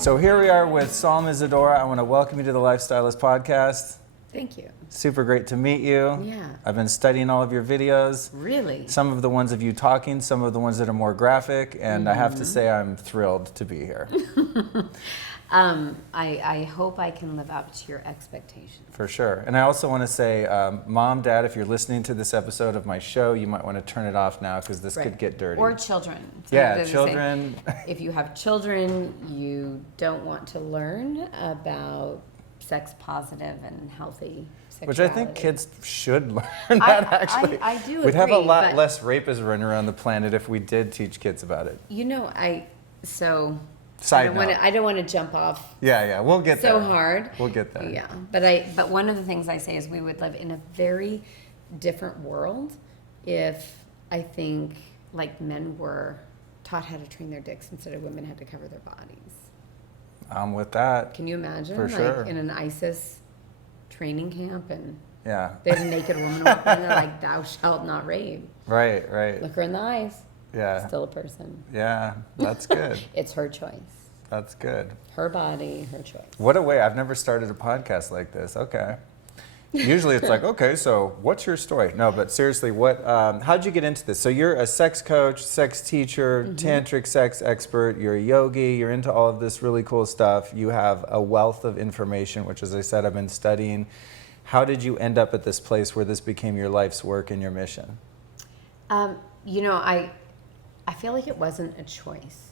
So here we are with Psalm Isadora. I want to welcome you to the Stylist podcast. Thank you. Super great to meet you. Yeah. I've been studying all of your videos. Really? Some of the ones of you talking, some of the ones that are more graphic, and I have to say I'm thrilled to be here. I hope I can live up to your expectations. For sure. And I also want to say, Mom, Dad, if you're listening to this episode of my show, you might want to turn it off now because this could get dirty. Or children. So yeah, children. If you have children, you don't want to learn about sex positive and healthy sexuality. Which I think kids should learn that, actually. I do We'd have a agree, lot less rapists running around the planet if we did teach kids about it. You know, Side note. I don't want to jump off. Yeah, we'll get there. So hard. We'll get there. Yeah, but one of the things I say is we would live in a very different world if I think like men were taught how to train their dicks instead of women had to cover their bodies. I'm with that. Can you imagine? For sure. In an ISIS training camp and yeah, there's a naked woman walking and they're like, "Thou shalt not rape." Right. Look her in the eyes. Yeah. Still a person. Yeah, that's good. It's her choice. That's good. Her body, her choice. What a way. I've never started a podcast like this. Okay. Usually it's like, okay, so what's your story? No, but seriously, how'd you get into this? So you're a sex coach, sex teacher, tantric sex expert, you're a yogi, you're into all of this really cool stuff. You have a wealth of information, which, as I said, I've been studying. How did you end up at this place where this became your life's work and your mission? I feel like it wasn't a choice.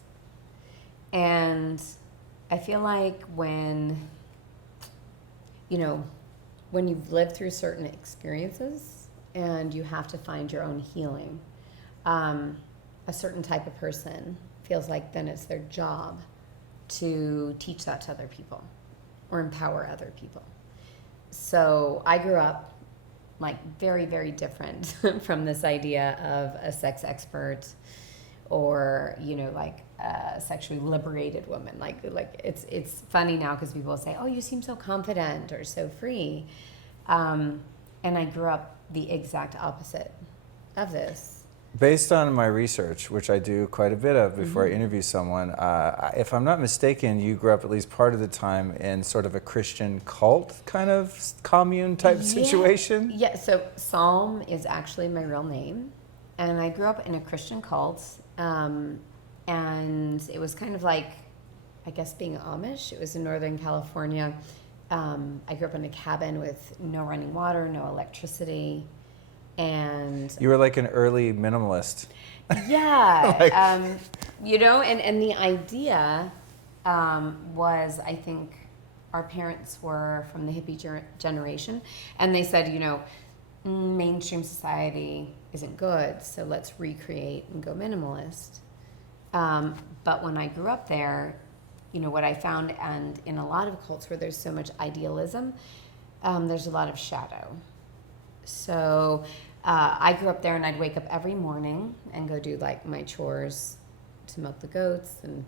And I feel like when you've lived through certain experiences and you have to find your own healing, a certain type of person feels like then it's their job to teach that to other people or empower other people. So I grew up like very, very different from this idea of a sex expert or, a sexually liberated woman. Like it's funny now because people say, "Oh, you seem so confident or so free." And I grew up the exact opposite of this. Based on my research, which I do quite a bit of before I interview someone, if I'm not mistaken, you grew up at least part of the time in sort of a Christian cult kind of commune type situation? Yeah, so Psalm is actually my real name. And I grew up in a Christian cult. And it was kind of like, I guess, being Amish. It was in Northern California. I grew up in a cabin with no running water, no electricity. And you were like an early minimalist. Yeah. And the idea was, I think, our parents were from the hippie generation. And they said, mainstream society isn't good, so let's recreate and go minimalist. But when I grew up there, what I found, and in a lot of cults where there's so much idealism, there's a lot of shadow. So I grew up there, and I'd wake up every morning and go do like my chores to milk the goats and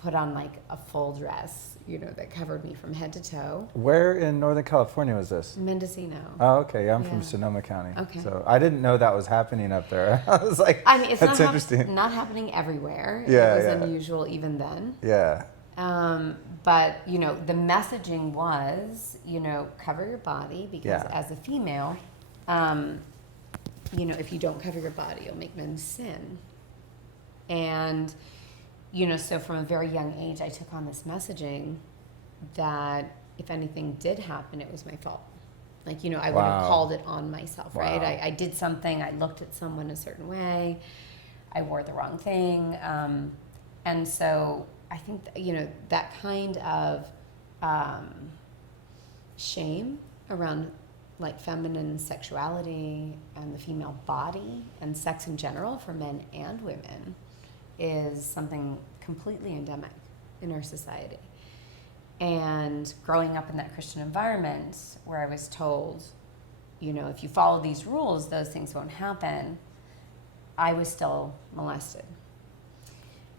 put on like a full dress, that covered me from head to toe. Where in Northern California was this? Mendocino. Oh, okay. Yeah, I'm from Sonoma County. Okay. So I didn't know that was happening up there. I was like, it's that's interesting. Not happening everywhere. Yeah, it was unusual even then. Yeah. But, the messaging was, cover your body because as a female, if you don't cover your body, you'll make men sin. And so from a very young age, I took on this messaging that if anything did happen, it was my fault. Like, I would have called it on myself, right? I did something, I looked at someone a certain way, I wore the wrong thing. And so I think, that kind of shame around like feminine sexuality and the female body and sex in general for men and women is something completely endemic in our society. And growing up in that Christian environment where I was told, if you follow these rules, those things won't happen, I was still molested.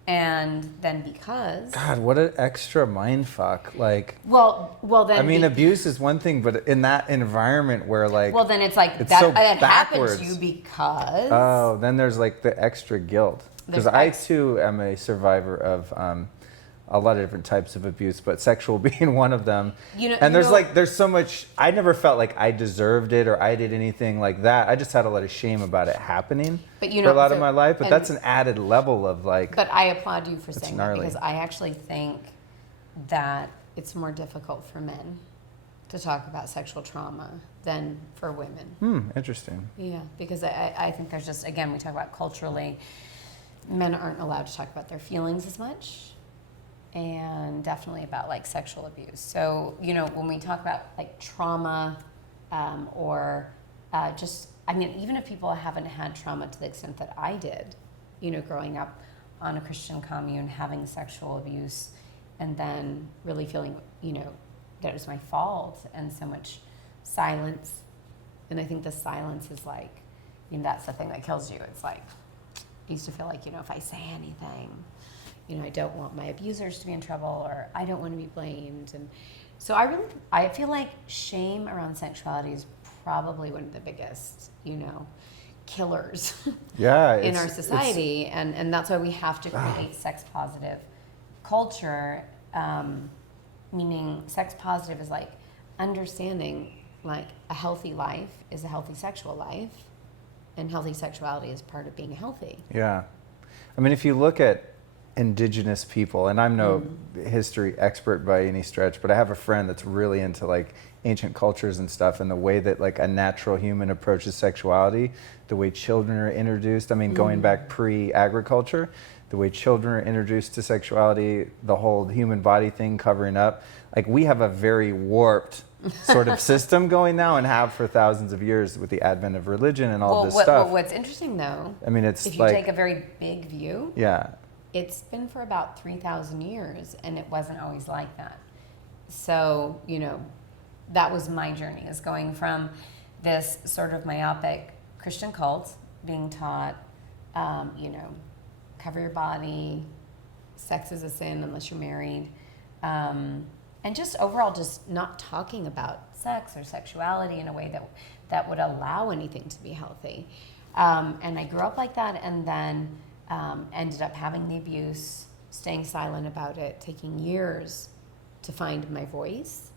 And then because... God, what an extra mind fuck. Like... Well, then... I mean, abuse is one thing, but in that environment where like... Well, then it's like, it's that so happened backwards. to you because... Oh, then there's like the extra guilt. Because I too am a survivor of a lot of different types of abuse, but sexual being one of them. And you know, there's so much, I never felt like I deserved it or I did anything like that. I just had a lot of shame about it happening for a lot of my life, but that's an added level of like. But I applaud you for saying gnarly. that, because I actually think that it's more difficult for men to talk about sexual trauma than for women. Interesting. Yeah, because I think there's just, again, we talk about culturally, men aren't allowed to talk about their feelings as much, and definitely about like sexual abuse. So, when we talk about like trauma, or just, I mean, even if people haven't had trauma to the extent that I did, growing up on a Christian commune, having sexual abuse, and then really feeling, that it was my fault, and so much silence. And I think the silence is like, that's the thing that kills you. It's like, I used to feel like, if I say anything, I don't want my abusers to be in trouble, or I don't want to be blamed. And so I feel like shame around sexuality is probably one of the biggest, killers in our society. And that's why we have to create sex positive culture, meaning sex positive is like understanding like a healthy life is a healthy sexual life, and healthy sexuality is part of being healthy. Yeah. I mean, if you look at indigenous people, and I'm no history expert by any stretch, but I have a friend that's really into like ancient cultures and stuff, and the way that like a natural human approaches sexuality, the way children are introduced. I mean, going back pre-agriculture, the way children are introduced to sexuality, the whole human body thing covering up. Like, we have a very warped sort of system going now, and have for thousands of years with the advent of religion and all this stuff. Well, what's interesting though, I mean, it's if you like, take a very big view, yeah, it's been for about 3,000 years, and it wasn't always like that. So, that was my journey, is going from this sort of myopic Christian cult being taught, cover your body, sex is a sin unless you're married, and just overall just not talking about sex or sexuality in a way that would allow anything to be healthy. And I grew up like that, and then ended up having the abuse, staying silent about it, taking years to find my voice.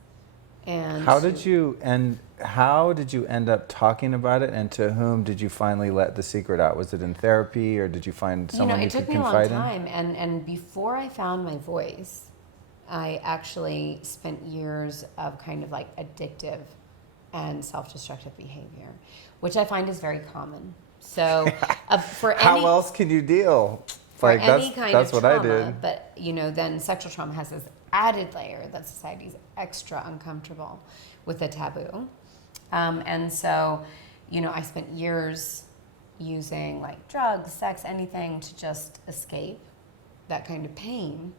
And how did you end up talking about it, and to whom did you finally let the secret out? Was it in therapy, or did you find someone you could confide in? It took me a long time, and before I found my voice, I actually spent years of kind of like addictive and self-destructive behavior, which I find is very common. So for any, how else can you deal? For like any kind that's of what trauma, I did. But then sexual trauma has this added layer that society's extra uncomfortable with the taboo. And so, I spent years using like drugs, sex, anything to just escape that kind of pain.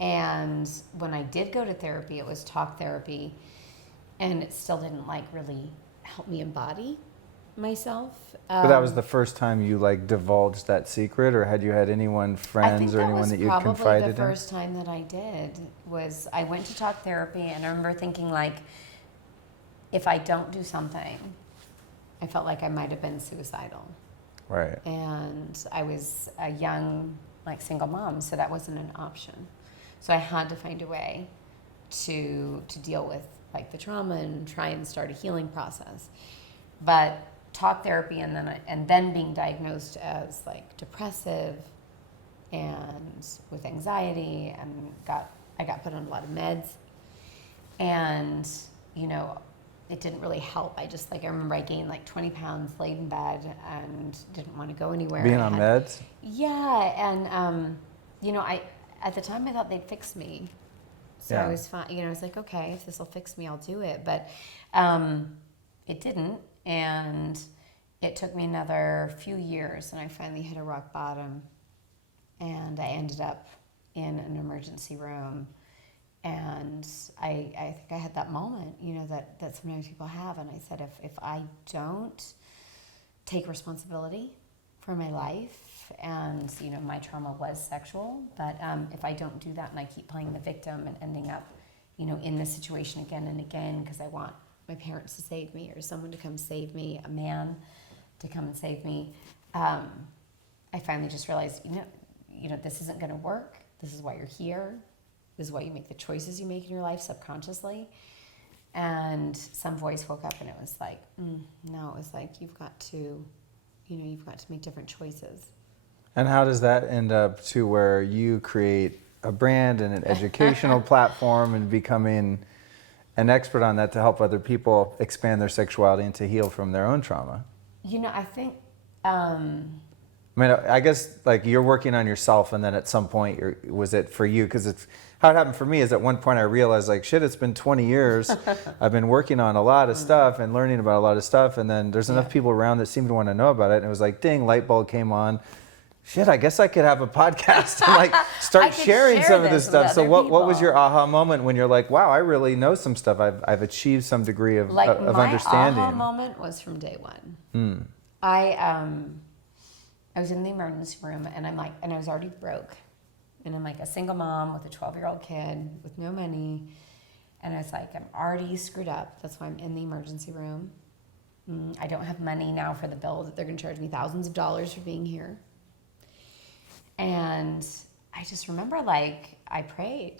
And when I did go to therapy, it was talk therapy, and it still didn't like really help me embody myself. But that was the first time you like divulged that secret, or had you had anyone, friends, or anyone that you confided in? I think that was probably the first time that I did. Was I went to talk therapy, and I remember thinking like, if I don't do something, I felt like I might have been suicidal. Right. And I was a young, like, single mom, so that wasn't an option. So I had to find a way to deal with like the trauma and try and start a healing process. But talk therapy, and then being diagnosed as like depressive and with anxiety, and I got put on a lot of meds, and it didn't really help. I remember I gained like 20 pounds, laid in bed, and didn't want to go anywhere. Being on meds? Yeah, and I at the time I thought they'd fix me, so yeah. I was fine. I was like, okay, if this will fix me, I'll do it. But it didn't, and it took me another few years, and I finally hit a rock bottom, and I ended up in an emergency room. And I think I had that moment, that sometimes people have, and I said, if I don't take responsibility for my life, and my trauma was sexual, but if I don't do that, and I keep playing the victim and ending up, in this situation again and again because I want my parents to save me, or someone to come save me, a man to come and save me, I finally just realized, this isn't going to work. This is why you're here. is what you make, the choices you make in your life subconsciously. And some voice woke up and it was like, no, it was like, you've got to make different choices. And how does that end up to where you create a brand and an educational platform and becoming an expert on that to help other people expand their sexuality and to heal from their own trauma? I think... I mean, I guess like you're working on yourself, and then at some point, was it for you? Because it's how it happened for me is at one point I realized like, shit, it's been 20 years. I've been working on a lot of stuff and learning about a lot of stuff, and then there's enough people around that seem to want to know about it. And it was like, ding, light bulb came on. Shit, I guess I could have a podcast and like start sharing some of this stuff. So what was your aha moment when you're like, wow, I really know some stuff. I've achieved some degree of understanding. My aha moment was from day one. I was in the emergency room and I was already broke. And I'm like a single mom with a 12-year-old kid with no money. And I was like, I'm already screwed up. That's why I'm in the emergency room. I don't have money now for the bill that they're going to charge me thousands of dollars for being here. And I just remember like I prayed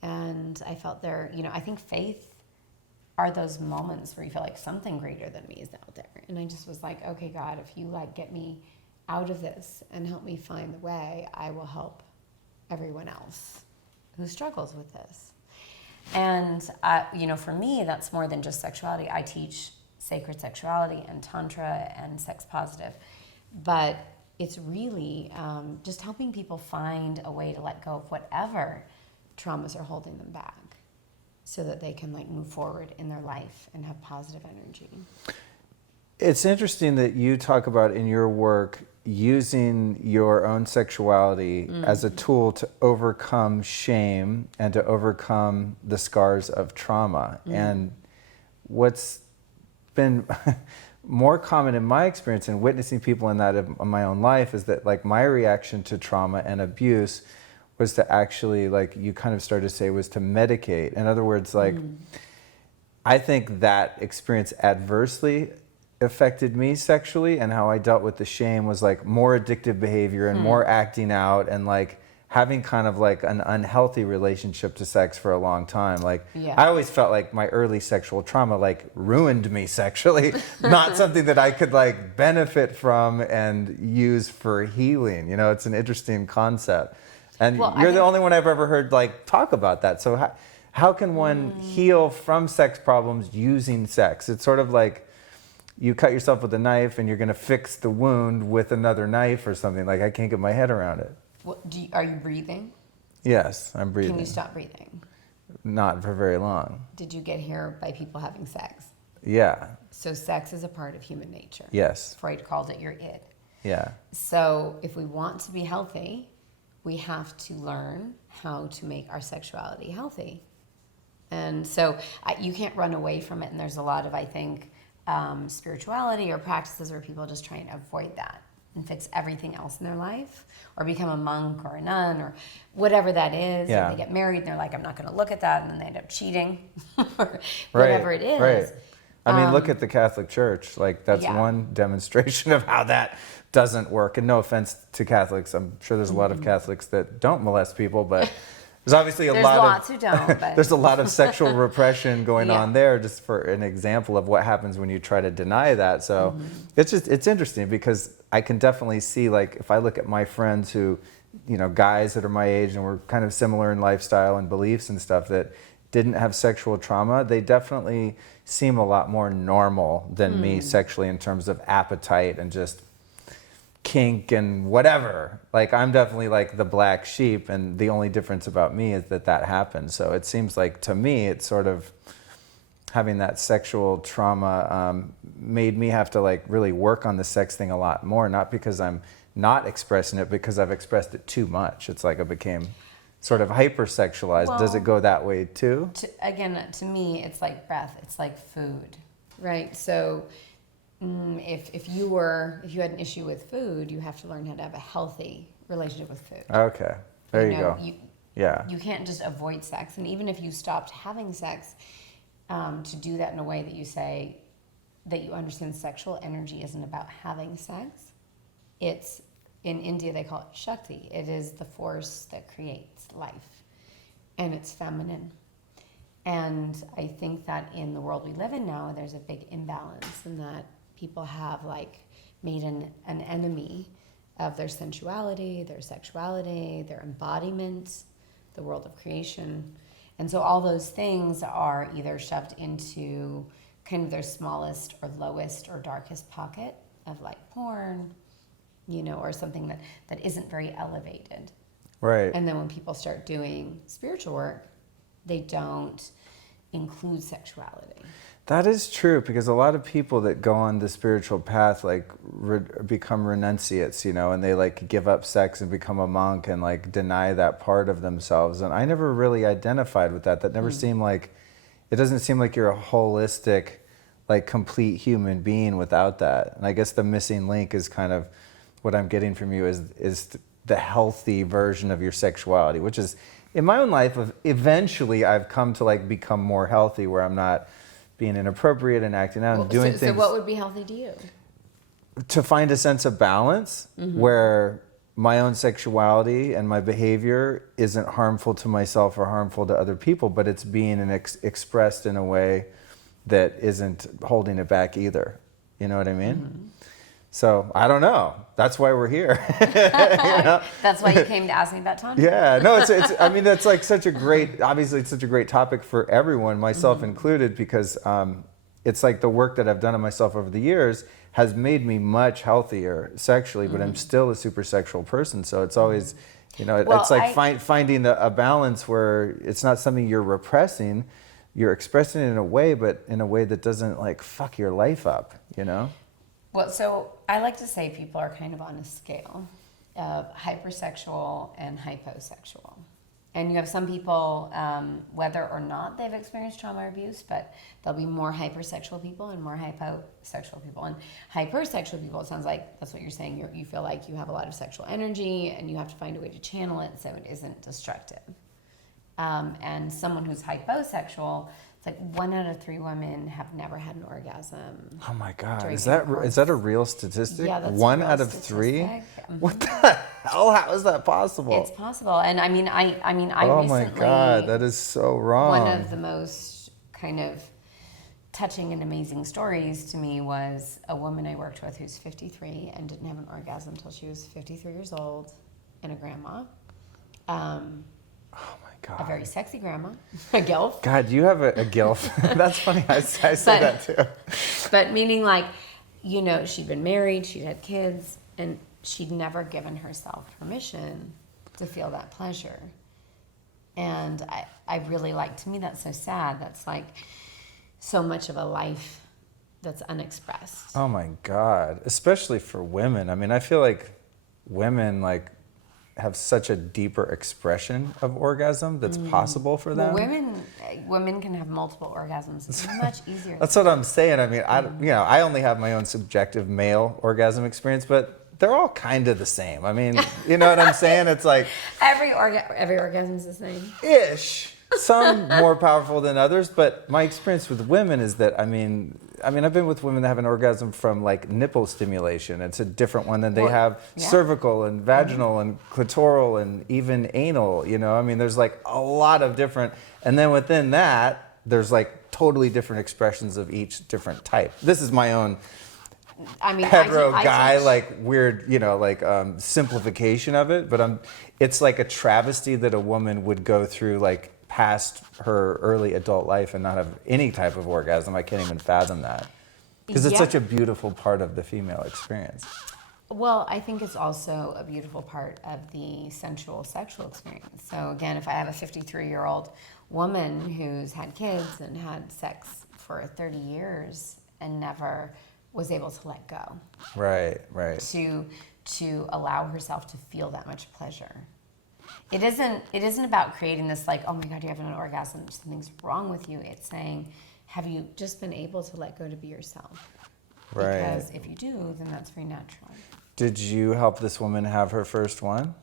and I felt there, I think faith are those moments where you feel like something greater than me is out there. And I just was like, okay, God, if you like get me out of this and help me find the way, I will help everyone else who struggles with this. And, for me, that's more than just sexuality. I teach sacred sexuality and Tantra and sex positive. But it's really just helping people find a way to let go of whatever traumas are holding them back so that they can move forward in their life and have positive energy. It's interesting that you talk about in your work using your own sexuality as a tool to overcome shame and to overcome the scars of trauma. And what's been more common in my experience and witnessing people in that in my own life is that like my reaction to trauma and abuse was to actually, like you kind of started to say, was to medicate. In other words, like I think that experience adversely affected me sexually, and how I dealt with the shame was like more addictive behavior and more acting out and like having kind of like an unhealthy relationship to sex for a long time. Like I always felt like my early sexual trauma like ruined me sexually, not something that I could like benefit from and use for healing. It's an interesting concept. And you're the only one I've ever heard like talk about that. So how can one heal from sex problems using sex? It's sort of like you cut yourself with a knife and you're going to fix the wound with another knife or something. Like I can't get my head around it. Are you breathing? Yes, I'm breathing. Can you stop breathing? Not for very long. Did you get here by people having sex? Yeah. So sex is a part of human nature. Yes. Freud called it your id. Yeah. So if we want to be healthy, we have to learn how to make our sexuality healthy. And so you can't run away from it. And there's a lot of, I think, spirituality or practices where people just try and avoid that and fix everything else in their life or become a monk or a nun or whatever that is. Yeah. And they get married and they're like, I'm not going to look at that. And then they end up cheating or whatever it is. Right. I mean, look at the Catholic Church. Like that's one demonstration of how that doesn't work. And no offense to Catholics. I'm sure there's a lot of Catholics that don't molest people, but there's obviously there's lots who don't. But there's a lot of sexual repression going on there, just for an example of what happens when you try to deny that. So it's interesting because I can definitely see, like, if I look at my friends who, guys that are my age and we're kind of similar in lifestyle and beliefs and stuff that didn't have sexual trauma, they definitely seem a lot more normal than me sexually in terms of appetite and just kink and whatever. Like I'm definitely like the black sheep, and the only difference about me is that happens. So it seems like to me it's sort of having that sexual trauma made me have to like really work on the sex thing a lot more, not because I'm not expressing it, because I've expressed it too much. It's like I became sort of hypersexualized. Well, does it go that way too? To me, it's like breath. It's like food, right? So if you had an issue with food, you have to learn how to have a healthy relationship with food. Okay, there you go. You can't just avoid sex. And even if you stopped having sex, to do that in a way that you say that you understand sexual energy isn't about having sex. It's, in India they call it Shakti. It is the force that creates life. and it's feminine. And I think that in the world we live in now, there's a big imbalance in that people have like made an enemy of their sensuality, their sexuality, their embodiment, the world of creation. And so all those things are either shoved into kind of their smallest or lowest or darkest pocket of like porn, you know, or something that isn't very elevated. Right. And then when people start doing spiritual work, they don't include sexuality. That is true, because a lot of people that go on the spiritual path like become renunciates, you know, and they like give up sex and become a monk and like deny that part of themselves. And I never really identified with that. That never seemed like, it doesn't seem like you're a holistic, like complete human being without that. And I guess the missing link is kind of what I'm getting from you is the healthy version of your sexuality, which is in my own life, eventually I've come to like become more healthy, where I'm not being inappropriate and acting out and doing things. So what would be healthy to you? To find a sense of balance where my own sexuality and my behavior isn't harmful to myself or harmful to other people, but it's being expressed in a way that isn't holding it back either. You know what I mean? So I don't know. That's why we're here. You know? That's why you came to ask me about Tantra. Yeah, no, it's. I mean, that's like such a great. Obviously, it's such a great topic for everyone, myself included, because it's like the work that I've done on myself over the years has made me much healthier sexually, but I'm still a super sexual person. So it's always, you know, it's like finding a balance where it's not something you're repressing, you're expressing it in a way, but in a way that doesn't like fuck your life up, you know? Well, so I like to say people are kind of on a scale of hypersexual and hyposexual. And you have some people, whether or not they've experienced trauma or abuse, but there'll be more hypersexual people and more hyposexual people. And hypersexual people, it sounds like that's what you're saying. You feel like you have a lot of sexual energy and you have to find a way to channel it so it isn't destructive. And someone who's hyposexual, it's like 1 out of 3 women have never had an orgasm. Oh my God, is that a real statistic? Yeah, that's 1 a real out of statistic. 3? What the hell? How is that possible? It's possible, and I mean, I oh recently, my God, that is so wrong. One of the most kind of touching and amazing stories to me was a woman I worked with who's 53 and didn't have an orgasm until she was 53 years old, and a grandma. Oh my God. A very sexy grandma, a gilf. God, you have a gilf. That's funny. I say that too. But meaning, like, you know, she'd been married, she'd had kids, and she'd never given herself permission to feel that pleasure. And I really like, to me, that's so sad. That's like so much of a life that's unexpressed. Oh my God. Especially for women. I mean, I feel like women, like, have such a deeper expression of orgasm that's possible for them. Well, women can have multiple orgasms. It's much easier. That's what I'm saying. I mean, I only have my own subjective male orgasm experience, but they're all kind of the same. I mean, you know what I'm saying? It's like every orgasm is the same. Ish. Some more powerful than others, but my experience with women is that I've been with women that have an orgasm from like nipple stimulation. It's a different one than they have cervical and vaginal and clitoral and even anal, you know? I mean, there's like a lot of different, and then within that, there's like totally different expressions of each different type. This is my own hetero guy, like weird, you know, like simplification of it, but it's like a travesty that a woman would go through like past her early adult life and not have any type of orgasm. I can't even fathom that. Because it's such a beautiful part of the female experience. Well, I think it's also a beautiful part of the sensual sexual experience. So again, if I have a 53-year-old woman who's had kids and had sex for 30 years and never was able to let go. Right. To allow herself to feel that much pleasure. It isn't about creating this like, oh my God, you have an orgasm, something's wrong with you. It's saying, have you just been able to let go to be yourself? Right. Because if you do, then that's very natural. Did you help this woman have her first one?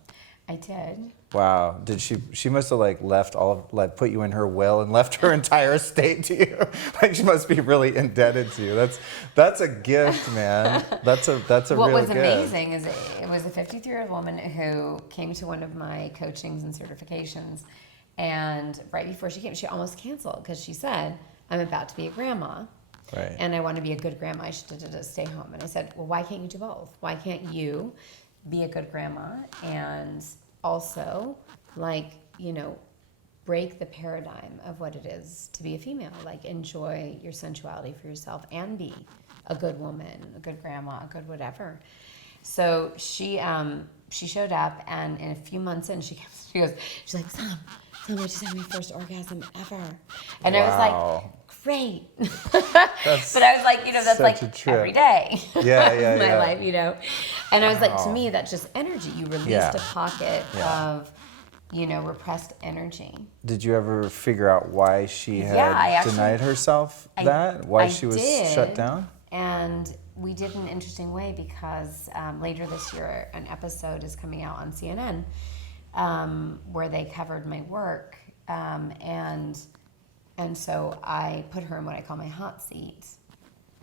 I did. Wow. Did she must have like left put you in her will and left her entire estate to you. Like she must be really indebted to you. That's a gift, man. That's a real gift. What was amazing is it was a 53-year-old woman who came to one of my coachings and certifications, And right before she came, she almost canceled because she said, I'm about to be a grandma. Right. And I want to be a good grandma. I should stay home. And I said, well, why can't you do both? Why can't you be a good grandma and also, like, you know, break the paradigm of what it is to be a female? Like, enjoy your sensuality for yourself and be a good woman, a good grandma, a good whatever. So she showed up, and in a few months in, she's like, Sam, I just had my first orgasm ever. And I was like, great. But I was like, you know, that's like every day of my life, you know. And I was like, to me, that's just energy. You released a pocket of, you know, repressed energy. Did you ever figure out why she had denied herself that? Why she was shut down? And we did in an interesting way because later this year, an episode is coming out on CNN where they covered my work. And so I put her in what I call my hot seat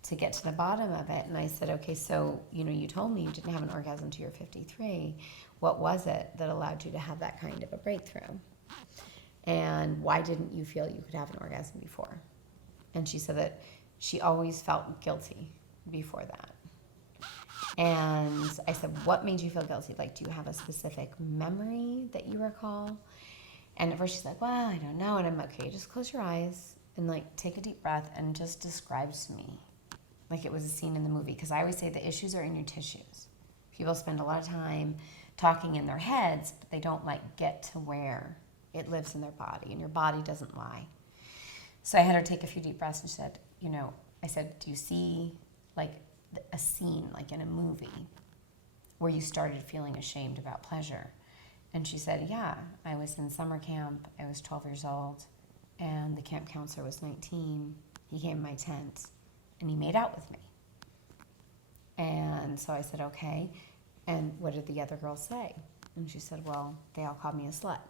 to get to the bottom of it. And I said, okay, so, you know, you told me you didn't have an orgasm till you're 53. What was it that allowed you to have that kind of a breakthrough? And why didn't you feel you could have an orgasm before? And she said that she always felt guilty before that. And I said, what made you feel guilty? Like, do you have a specific memory that you recall? And at first she's like, well, I don't know. And I'm like, okay, just close your eyes and like take a deep breath and just describe to me like it was a scene in the movie. Because I always say the issues are in your tissues. People spend a lot of time talking in their heads, but they don't like get to where it lives in their body, and your body doesn't lie. So I had her take a few deep breaths and she said, you know, I said, do you see like a scene like in a movie where you started feeling ashamed about pleasure? And she said, yeah, I was in summer camp. I was 12 years old, and the camp counselor was 19. He came in my tent, and he made out with me. And so I said, okay. And what did the other girls say? And she said, well, they all called me a slut.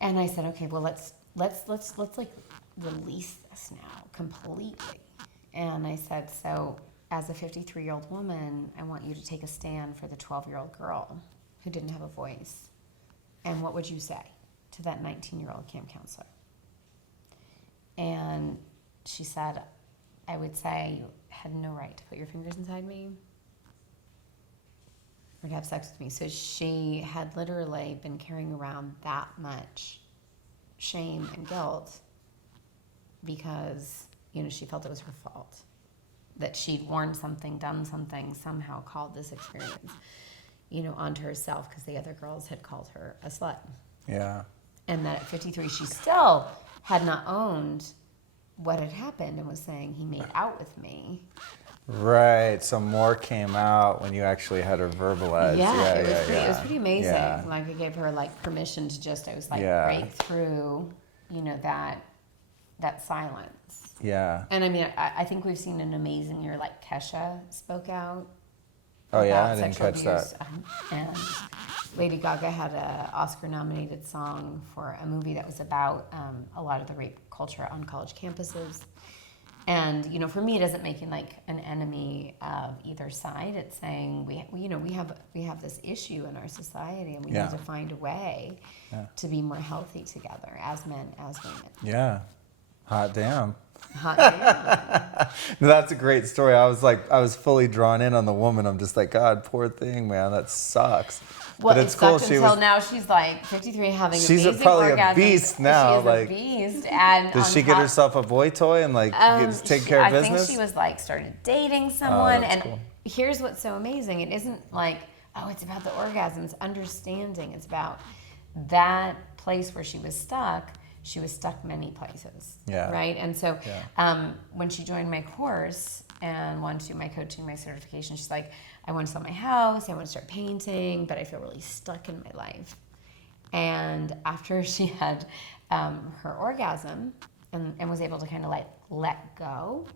And I said, okay, well, let's like release this now completely. And I said, so as a 53-year-old woman, I want you to take a stand for the 12-year-old girl who didn't have a voice. And what would you say to that 19-year-old camp counselor? And she said, I would say you had no right to put your fingers inside me or to have sex with me. So she had literally been carrying around that much shame and guilt because, you know, she felt it was her fault, that she'd worn something, done something, somehow called this experience, you know, onto herself because the other girls had called her a slut. Yeah. And that at 53, she still had not owned what had happened and was saying, he made out with me. Right. So more came out when you actually had her verbalize. It was pretty amazing. Yeah. Like, I gave her like permission to just, I was like, break through, you know, that silence. Yeah. And I mean, I think we've seen an amazing year, like Kesha spoke out. Oh yeah, I didn't catch that. And Lady Gaga had an Oscar-nominated song for a movie that was about a lot of the rape culture on college campuses. And, you know, for me, it isn't making like an enemy of either side. It's saying we have this issue in our society, and we need to find a way to be more healthy together as men, as women. Yeah. Hot damn. Hot damn. That's a great story. I was fully drawn in on the woman. I'm just like, God, poor thing, man. That sucks. Well, but it's it cool. sucked until now she's like 53, having she's amazing probably orgasms. a beast now. She's like, a beast. And does she get herself a boy toy and like take care of business? I think she was like started dating someone. And cool. Here's what's so amazing. It isn't like, oh, it's about the orgasms. Understanding. It's about that place where she was stuck. She was stuck many places. Yeah. Right. And so when she joined my course and wanted to do my coaching, my certification, she's like, I want to sell my house, I want to start painting, but I feel really stuck in my life. And after she had her orgasm and was able to kind of like let go,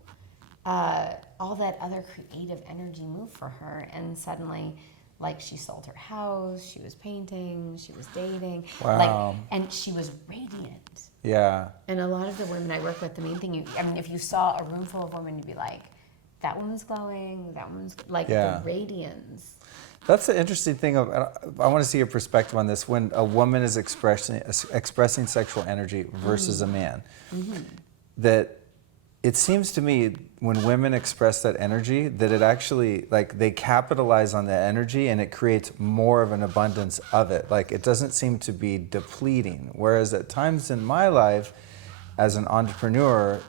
all that other creative energy moved for her, and suddenly, like, she sold her house, she was painting, she was dating, and she was radiant. Yeah. And a lot of the women I work with, the main thing, if you saw a room full of women, you'd be like, that woman's glowing, that woman's like the radiance. That's the interesting thing. I want to see your perspective on this. When a woman is expressing sexual energy versus a man, that it seems to me when women express that energy, that it actually, like, they capitalize on that energy and it creates more of an abundance of it. Like, it doesn't seem to be depleting. Whereas at times in my life as an entrepreneur,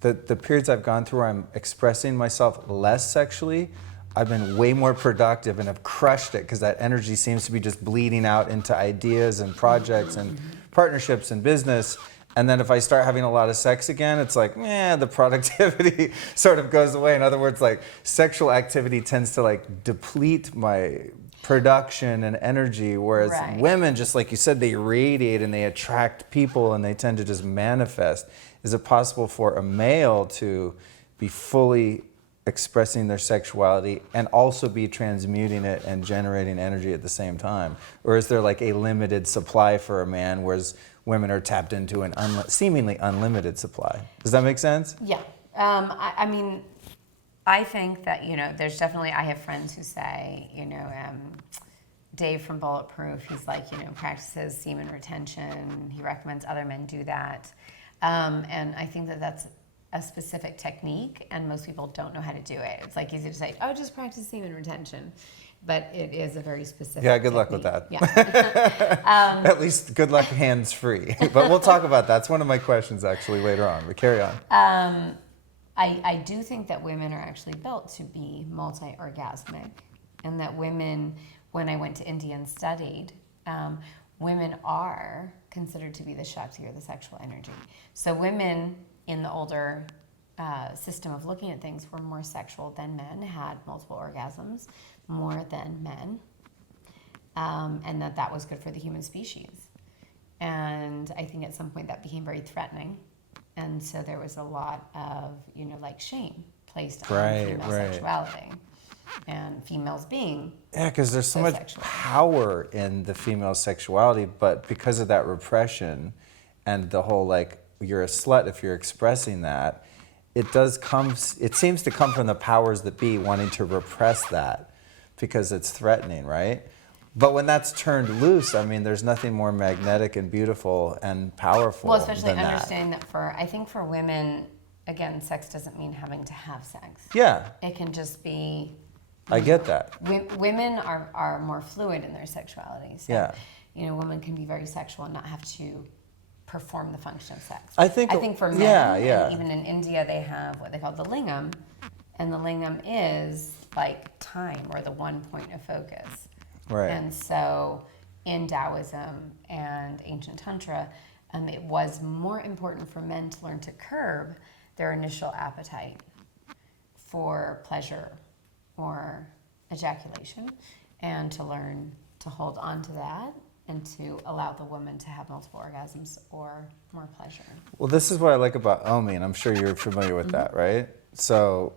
the periods I've gone through where I'm expressing myself less sexually, I've been way more productive and have crushed it because that energy seems to be just bleeding out into ideas and projects and partnerships and business. And then if I start having a lot of sex again, it's like, the productivity sort of goes away. In other words, like, sexual activity tends to, like, deplete my production and energy, whereas women, just like you said, they radiate and they attract people and they tend to just manifest. Is it possible for a male to be fully expressing their sexuality and also be transmuting it and generating energy at the same time? Or is there like a limited supply for a man, whereas women are tapped into an seemingly unlimited supply? Does that make sense? Yeah. I mean, I think that, there's definitely, I have friends who say, Dave from Bulletproof, he's like, practices semen retention. He recommends other men do that. And I think that that's a specific technique, and most people don't know how to do it. It's like easy to say, just practice semen retention. But it is a very specific good technique. luck with that. Yeah. At least good luck hands-free. But we'll talk about that. It's one of my questions actually later on, but carry on. I do think that women are actually built to be multi-orgasmic, and that women, when I went to India and studied, women are considered to be the Shakti, or the sexual energy. So women in the older system of looking at things were more sexual than men, had multiple orgasms more than men, and that was good for the human species. And I think at some point that became very threatening, and so there was a lot of like shame placed on female sexuality and females being because there's so much sexual power in the female sexuality, but because of that repression and the whole, like, you're a slut if you're expressing that, it seems to come from the powers that be wanting to repress that because it's threatening, right? But when that's turned loose, I mean, there's nothing more magnetic and beautiful and powerful Well, especially than understanding that I think for women, again, sex doesn't mean having to have sex. Yeah. It can just be... I get that. Women are more fluid in their sexuality. So, women can be very sexual and not have to perform the function of sex. I think for men, and even in India, they have what they call the lingam, and the lingam is like time, or the one point of focus. Right. And so in Taoism and ancient Tantra, it was more important for men to learn to curb their initial appetite for pleasure or ejaculation, and to learn to hold on to that and to allow the woman to have multiple orgasms or more pleasure. Well, this is what I like about Omi, and I'm sure you're familiar with that, right? So,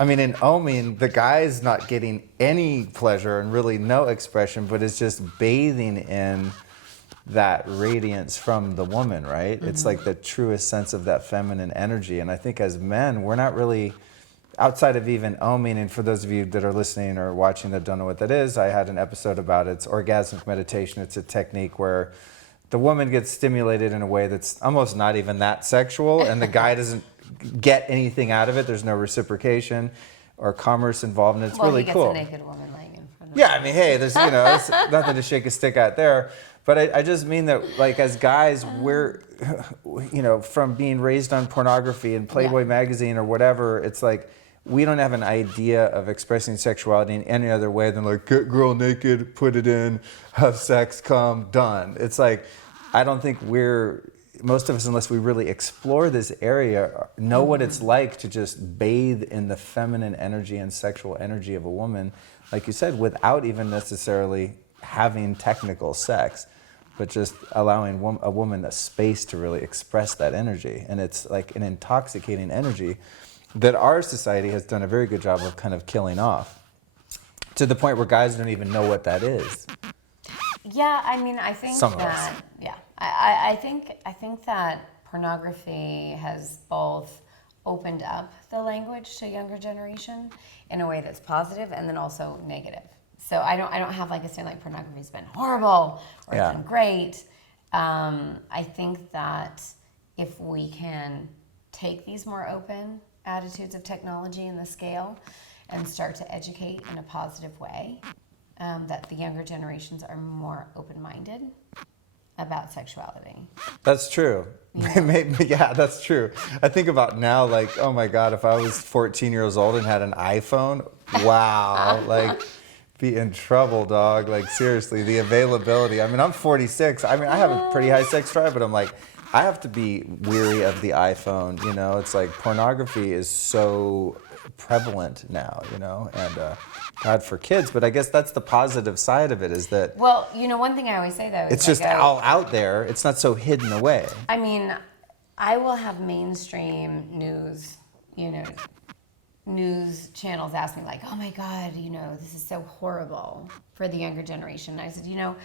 I mean, in Omi, the guy's not getting any pleasure and really no expression, but is just bathing in that radiance from the woman, right? It's like the truest sense of that feminine energy. And I think as men, we're not really... outside of even Omi, and for those of you that are listening or watching that don't know what that is, I had an episode about it. It's orgasmic meditation. It's a technique where the woman gets stimulated in a way that's almost not even that sexual, and the guy doesn't get anything out of it. There's no reciprocation or commerce involved, and it's really cool. He gets a naked woman laying in front of him. Yeah, I mean, hey, there's it's nothing to shake a stick at there. But I just mean that, like, as guys, we're, from being raised on pornography and Playboy magazine or whatever, it's like, we don't have an idea of expressing sexuality in any other way than like, get girl naked, put it in, have sex, come, done. It's like, I don't think most of us, unless we really explore this area, know what it's like to just bathe in the feminine energy and sexual energy of a woman, like you said, without even necessarily having technical sex, but just allowing a woman a space to really express that energy. And it's like an intoxicating energy that our society has done a very good job of kind of killing off, to the point where guys don't even know what that is. Yeah, I mean, I think I think that pornography has both opened up the language to younger generation in a way that's positive and then also negative. So I don't have like a saying like pornography's been horrible or it's been great. I think that if we can take these more open attitudes of technology and the scale and start to educate in a positive way, that the younger generations are more open-minded about sexuality. That's true. Yeah, that's true. I think about now, like, oh my God, if I was 14 years old and had an iPhone, wow, like, be in trouble, dog. Like, seriously, the availability. I mean, I'm 46. I mean, I have a pretty high sex drive, but I'm like, I have to be weary of the iPhone, you know? It's like pornography is so prevalent now, you know? And God, for kids, but I guess that's the positive side of it, is that... Well, you know, one thing I always say, though, is it's just all out there. It's not so hidden away. I mean, I will have mainstream news, you know, news channels ask me like, oh my God, you know, this is so horrible for the younger generation. And I said, you know,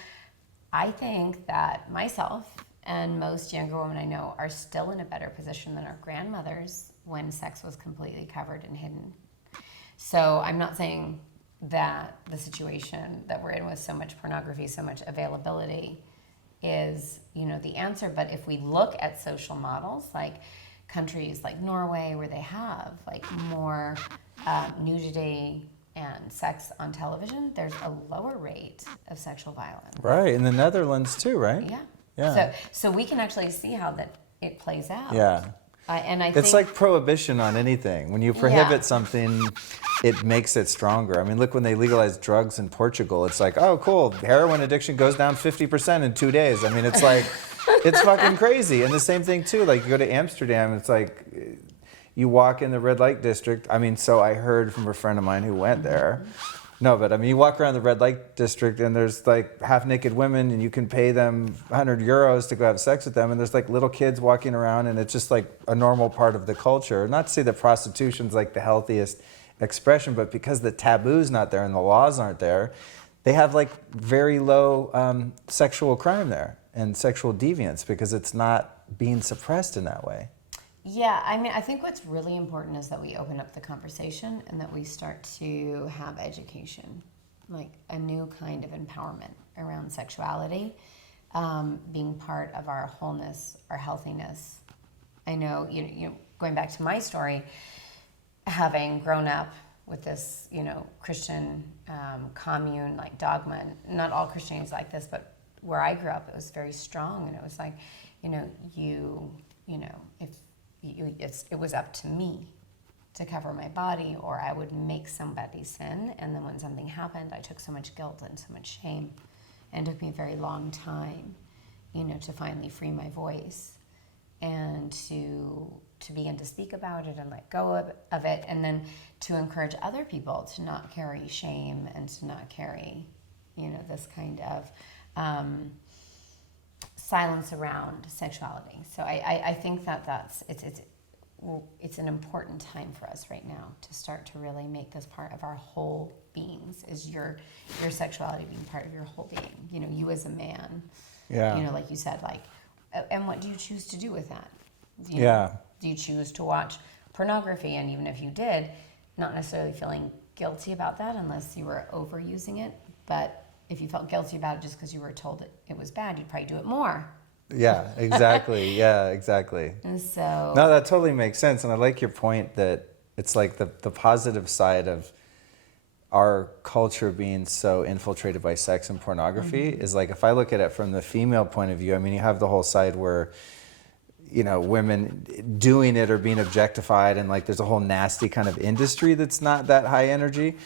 I think that myself and most younger women I know are still in a better position than our grandmothers when sex was completely covered and hidden. So I'm not saying that the situation that we're in with so much pornography, so much availability is, you know, the answer. But if we look at social models like countries like Norway, where they have like more nudity and sex on television, there's a lower rate of sexual violence. Right, in the Netherlands too, right? Yeah. Yeah. So we can actually see how that it plays out. Yeah. And I think it's like prohibition on anything. When you prohibit something, it makes it stronger. I mean, look, when they legalized drugs in Portugal, it's like, oh, cool, heroin addiction goes down 50% in 2 days. I mean, it's like, it's fucking crazy. And the same thing too, like you go to Amsterdam, it's like, you walk in the red light district. I mean, so I heard from a friend of mine who went there. No, but I mean, you walk around the red light district and there's like half naked women and you can pay them 100 euros to go have sex with them. And there's like little kids walking around and it's just like a normal part of the culture. Not to say that prostitution's like the healthiest expression, but because the taboo's not there and the laws aren't there, they have like very low sexual crime there and sexual deviance because it's not being suppressed in that way. Yeah, I mean, I think what's really important is that we open up the conversation and that we start to have education, like a new kind of empowerment around sexuality, being part of our wholeness, our healthiness. I know, you know, going back to my story, having grown up with this, you know, Christian commune, like dogma, not all Christianity is like this, but where I grew up, it was very strong, and it was like, you know, if it was up to me to cover my body, or I would make somebody sin, and then when something happened, I took so much guilt and so much shame, and it took me a very long time, you know, to finally free my voice and to begin to speak about it and let go of it, and then to encourage other people to not carry shame and to not carry, you know, this kind of silence around sexuality. So I think that it's an important time for us right now to start to really make this part of our whole beings, is your sexuality being part of your whole being. You know, you as a man. Yeah. You know, like you said, like, and what do you choose to do with that? You know, do you choose to watch pornography? And even if you did, not necessarily feeling guilty about that unless you were overusing it, but if you felt guilty about it just because you were told it was bad, you'd probably do it more. Yeah, exactly. Yeah, exactly. And so... No, that totally makes sense. And I like your point that it's like the positive side of our culture being so infiltrated by sex and pornography is like, if I look at it from the female point of view, I mean, you have the whole side where, you know, women doing it or being objectified, and like there's a whole nasty kind of industry that's not that high energy.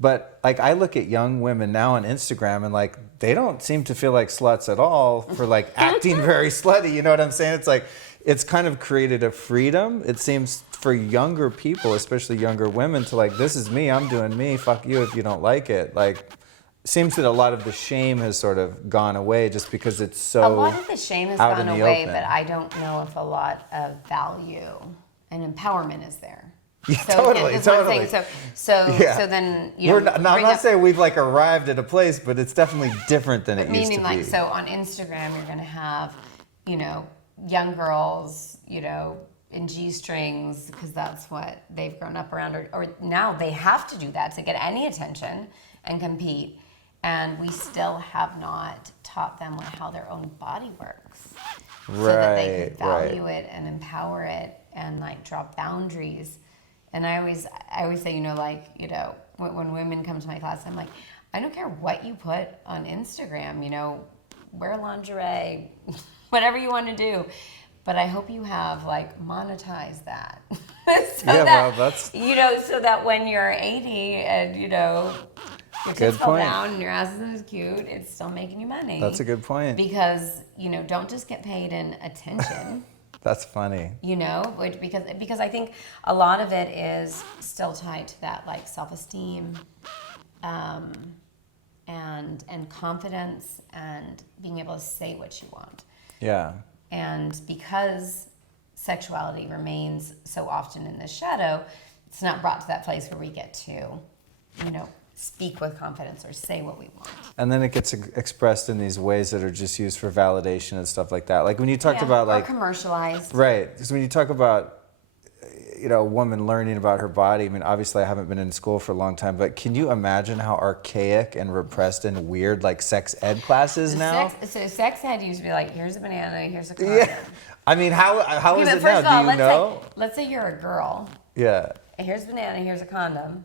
But like I look at young women now on Instagram and like they don't seem to feel like sluts at all for like acting very slutty. You know what I'm saying? It's like it's kind of created a freedom, it seems, for younger people, especially younger women, to like, this is me, I'm doing me, fuck you if you don't like it. Like, it seems that a lot of the shame has sort of gone away just because it's so... A lot of the shame has gone away, but I don't know if a lot of value and empowerment is there. Yeah, so totally. So then, you know... I'm not saying we've like arrived at a place, but it's definitely different than it used to be. Meaning like, so on Instagram, you're going to have, you know, young girls, you know, in G-strings, because that's what they've grown up around, or now they have to do that to get any attention and compete. And we still have not taught them how their own body works. Right, so that they can value it and empower it and like draw boundaries. And I always say, when women come to my class, I'm like, I don't care what you put on Instagram, wear lingerie, whatever you want to do. But I hope you have monetized that. So that when you're 80 and your tits fall down and your ass isn't as cute, it's still making you money. That's a good point. Because don't just get paid in attention. That's funny. Because I think a lot of it is still tied to that self-esteem, and confidence and being able to say what you want. Yeah. And because sexuality remains so often in the shadow, it's not brought to that place where we get to, speak with confidence or say what we want. And then it gets expressed in these ways that are just used for validation and stuff like that. Like when you talked about or commercialized. Right. Because when you talk about a woman learning about her body, I mean, obviously I haven't been in school for a long time, but can you imagine how archaic and repressed and weird sex ed classes now? Sex ed used to be here's a banana, here's a condom. Yeah. I mean, how is it now? All, do you know? Let's say you're a girl. Yeah. Here's a banana, here's a condom.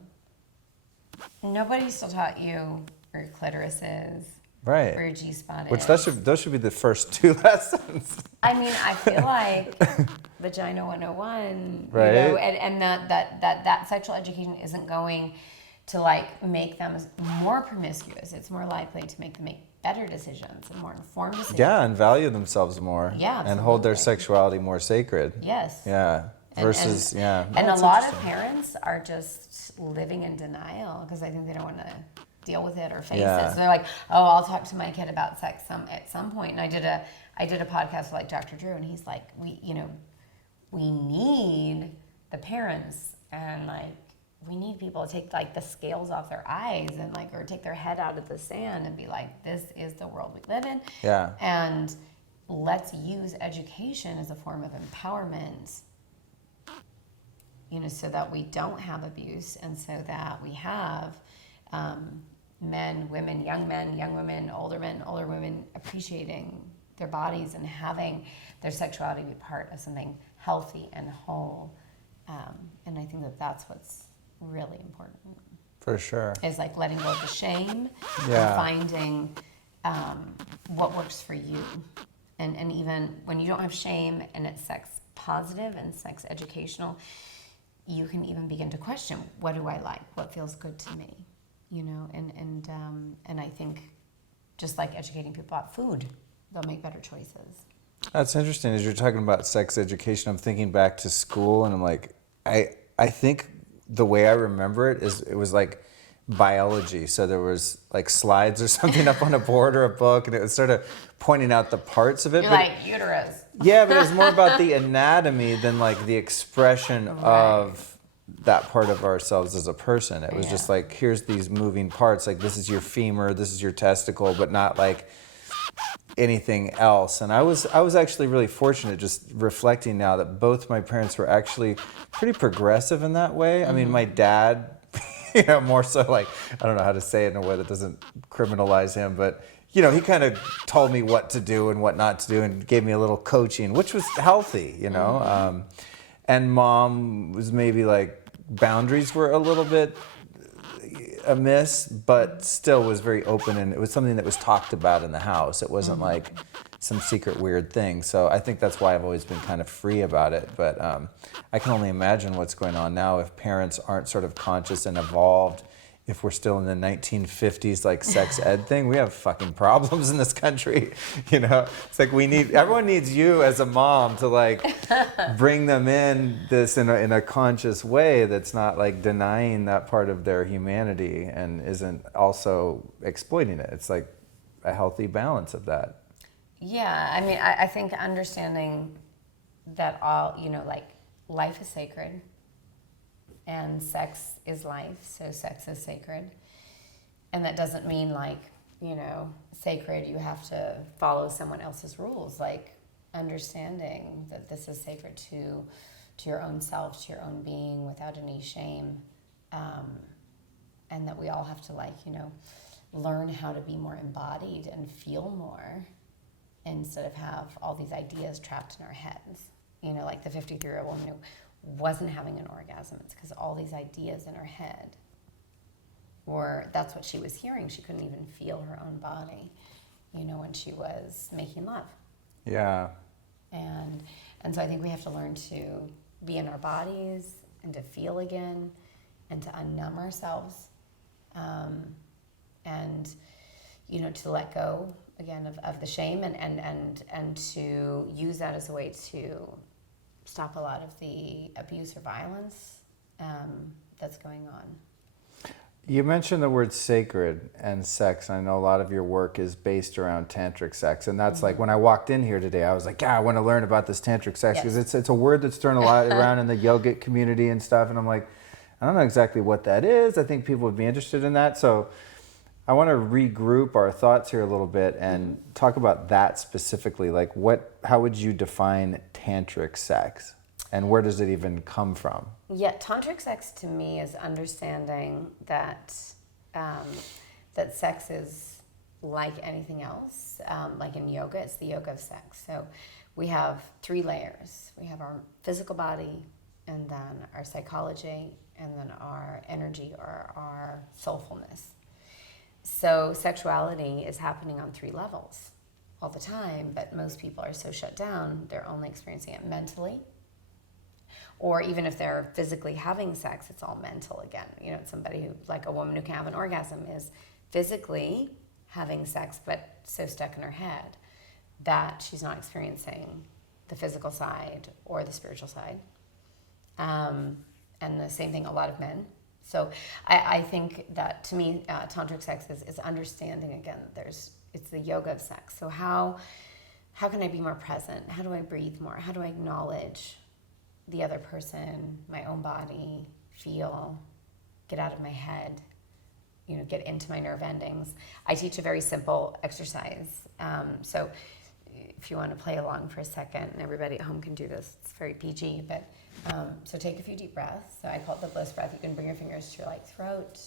Nobody still taught you where your clitoris is. Right. Where your G-spot is. Those should be the first 2 lessons. I mean, I feel like Vagina 101, right? And that sexual education isn't going to make them more promiscuous. It's more likely to make them make better decisions and more informed decisions. Yeah, and value themselves more. Yeah, and hold their sexuality more sacred. Yes. Yeah. Versus, and a lot of parents are just living in denial because I think they don't want to deal with it or face it. So they're like, oh, I'll talk to my kid about sex at some point. And I did a podcast with Dr. Drew, and he's like, we need the parents and we need people to take the scales off their eyes and or take their head out of the sand and be like, this is the world we live in. Yeah. And let's use education as a form of empowerment. So that we don't have abuse, and so that we have men, young women, older men, older women appreciating their bodies and having their sexuality be part of something healthy and whole. And I think that's what's really important. For sure. Is letting go of the shame and finding what works for you. And even when you don't have shame and it's sex positive and sex educational, you can even begin to question, what do I like? What feels good to me? And I think just educating people about food, they'll make better choices. That's interesting. As you're talking about sex education, I'm thinking back to school, and I'm like, I think the way I remember it is it was biology. So there was slides or something up on a board or a book, and it was sort of pointing out the parts of it. You're uterus. Yeah, but it was more about the anatomy than the expression of that part of ourselves as a person. It was just here's these moving parts. This is your femur, this is your testicle, but not anything else. And I was actually really fortunate, just reflecting now, that both my parents were actually pretty progressive in that way. I mean, my dad, more so I don't know how to say it in a way that doesn't criminalize him, but he kind of told me what to do and what not to do and gave me a little coaching, which was healthy, and mom was maybe boundaries were a little bit amiss, but still was very open, and it was something that was talked about in the house. It wasn't some secret weird thing. So I think that's why I've always been kind of free about it. But I can only imagine what's going on now if parents aren't sort of conscious and evolved. If we're still in the 1950s sex ed thing, we have fucking problems in this country. It's everyone needs you as a mom to bring them in this in a conscious way that's not denying that part of their humanity and isn't also exploiting it. It's a healthy balance of that. Yeah, I mean, I think understanding that all, life is sacred. And sex is life, so sex is sacred. And that doesn't mean sacred, you have to follow someone else's rules. Understanding that this is sacred to your own self, to your own being, without any shame. And that we all have to learn how to be more embodied and feel more instead of have all these ideas trapped in our heads. You know, like the 53-year-old woman who wasn't having an orgasm. It's because all these ideas in her head, or that's what she was hearing. She couldn't even feel her own body, you know, when she was making love. Yeah. And so I think we have to learn to be in our bodies and to feel again and to unnumb ourselves, and, you know, to let go again of the shame and to use that as a way to stop a lot of the abuse or violence that's going on. You mentioned the word sacred and sex. I know a lot of your work is based around tantric sex, and that's like when I walked in here today, I was like, yeah, I want to learn about this tantric sex because it's a word that's thrown a lot around in the yogic community and stuff, and I'm like, I don't know exactly what that is. I think people would be interested in that, so I want to regroup our thoughts here a little bit and talk about that specifically. Like, how would you define tantric sex, and where does it even come from? Yeah, tantric sex to me is understanding that that sex is like anything else. Like in yoga, it's the yoga of sex. So we have 3 layers. We have our physical body, and then our psychology, and then our energy or our soulfulness. So sexuality is happening on 3 levels all the time, but most people are so shut down, they're only experiencing it mentally. Or even if they're physically having sex, it's all mental again. You know, somebody who, like a woman who can have an orgasm, is physically having sex, but so stuck in her head that she's not experiencing the physical side or the spiritual side. And the same thing, a lot of men. So I think that, to me, tantric sex is understanding, again, it's the yoga of sex. So how can I be more present? How do I breathe more? How do I acknowledge the other person, my own body, feel, get out of my head, you know, get into my nerve endings? I teach a very simple exercise. So if you want to play along for a second, and everybody at home can do this, it's very PG, but so take a few deep breaths. So I call it the bliss breath. You can bring your fingers to your throat,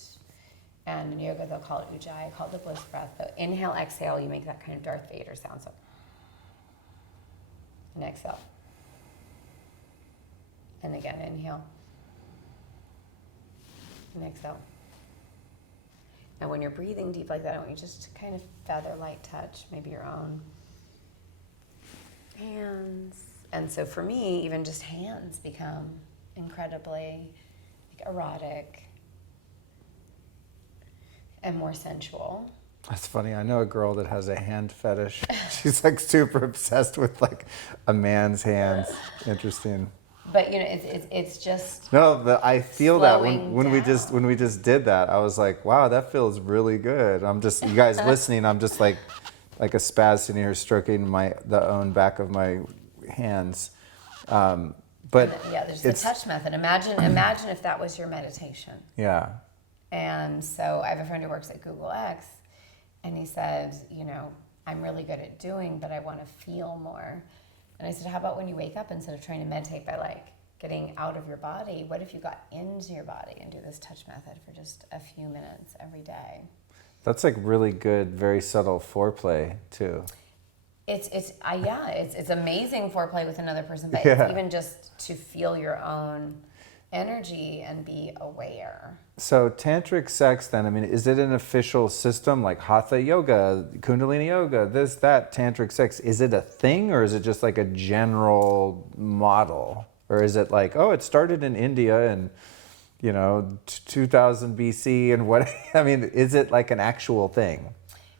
and in yoga they'll call it ujjayi. I call it the bliss breath. So inhale, exhale, you make that kind of Darth Vader sound. So, and exhale. And again, inhale. And exhale. Now when you're breathing deep like that, I want you just to kind of feather light touch, maybe your own hands. And so for me, even just hands become incredibly erotic and more sensual. That's funny. I know a girl that has a hand fetish. She's like super obsessed with like a man's hands. Interesting. But you know, it's just I feel that when we down. just did that, I was like, wow, that feels really good. I'm just, you guys listening, I'm just like a spaz sitting here stroking the own back of my hands. But yeah, there's the touch method. Imagine if that was your meditation. Yeah. And so I have a friend who works at Google X, and he said, you know, I'm really good at doing, but I want to feel more. And I said, how about when you wake up, instead of trying to meditate by like getting out of your body, what if you got into your body and do this touch method for just a few minutes every day? That's like really good, very subtle foreplay too. It's amazing foreplay with another person, but it's even just to feel your own energy and be aware. So tantric sex then, I mean, is it an official system like hatha yoga, kundalini yoga, this, that, tantric sex? Is it a thing, or is it just like a general model? Or is it like, oh, it started in India and, you know, 2000 BC and what, I mean, is it like an actual thing?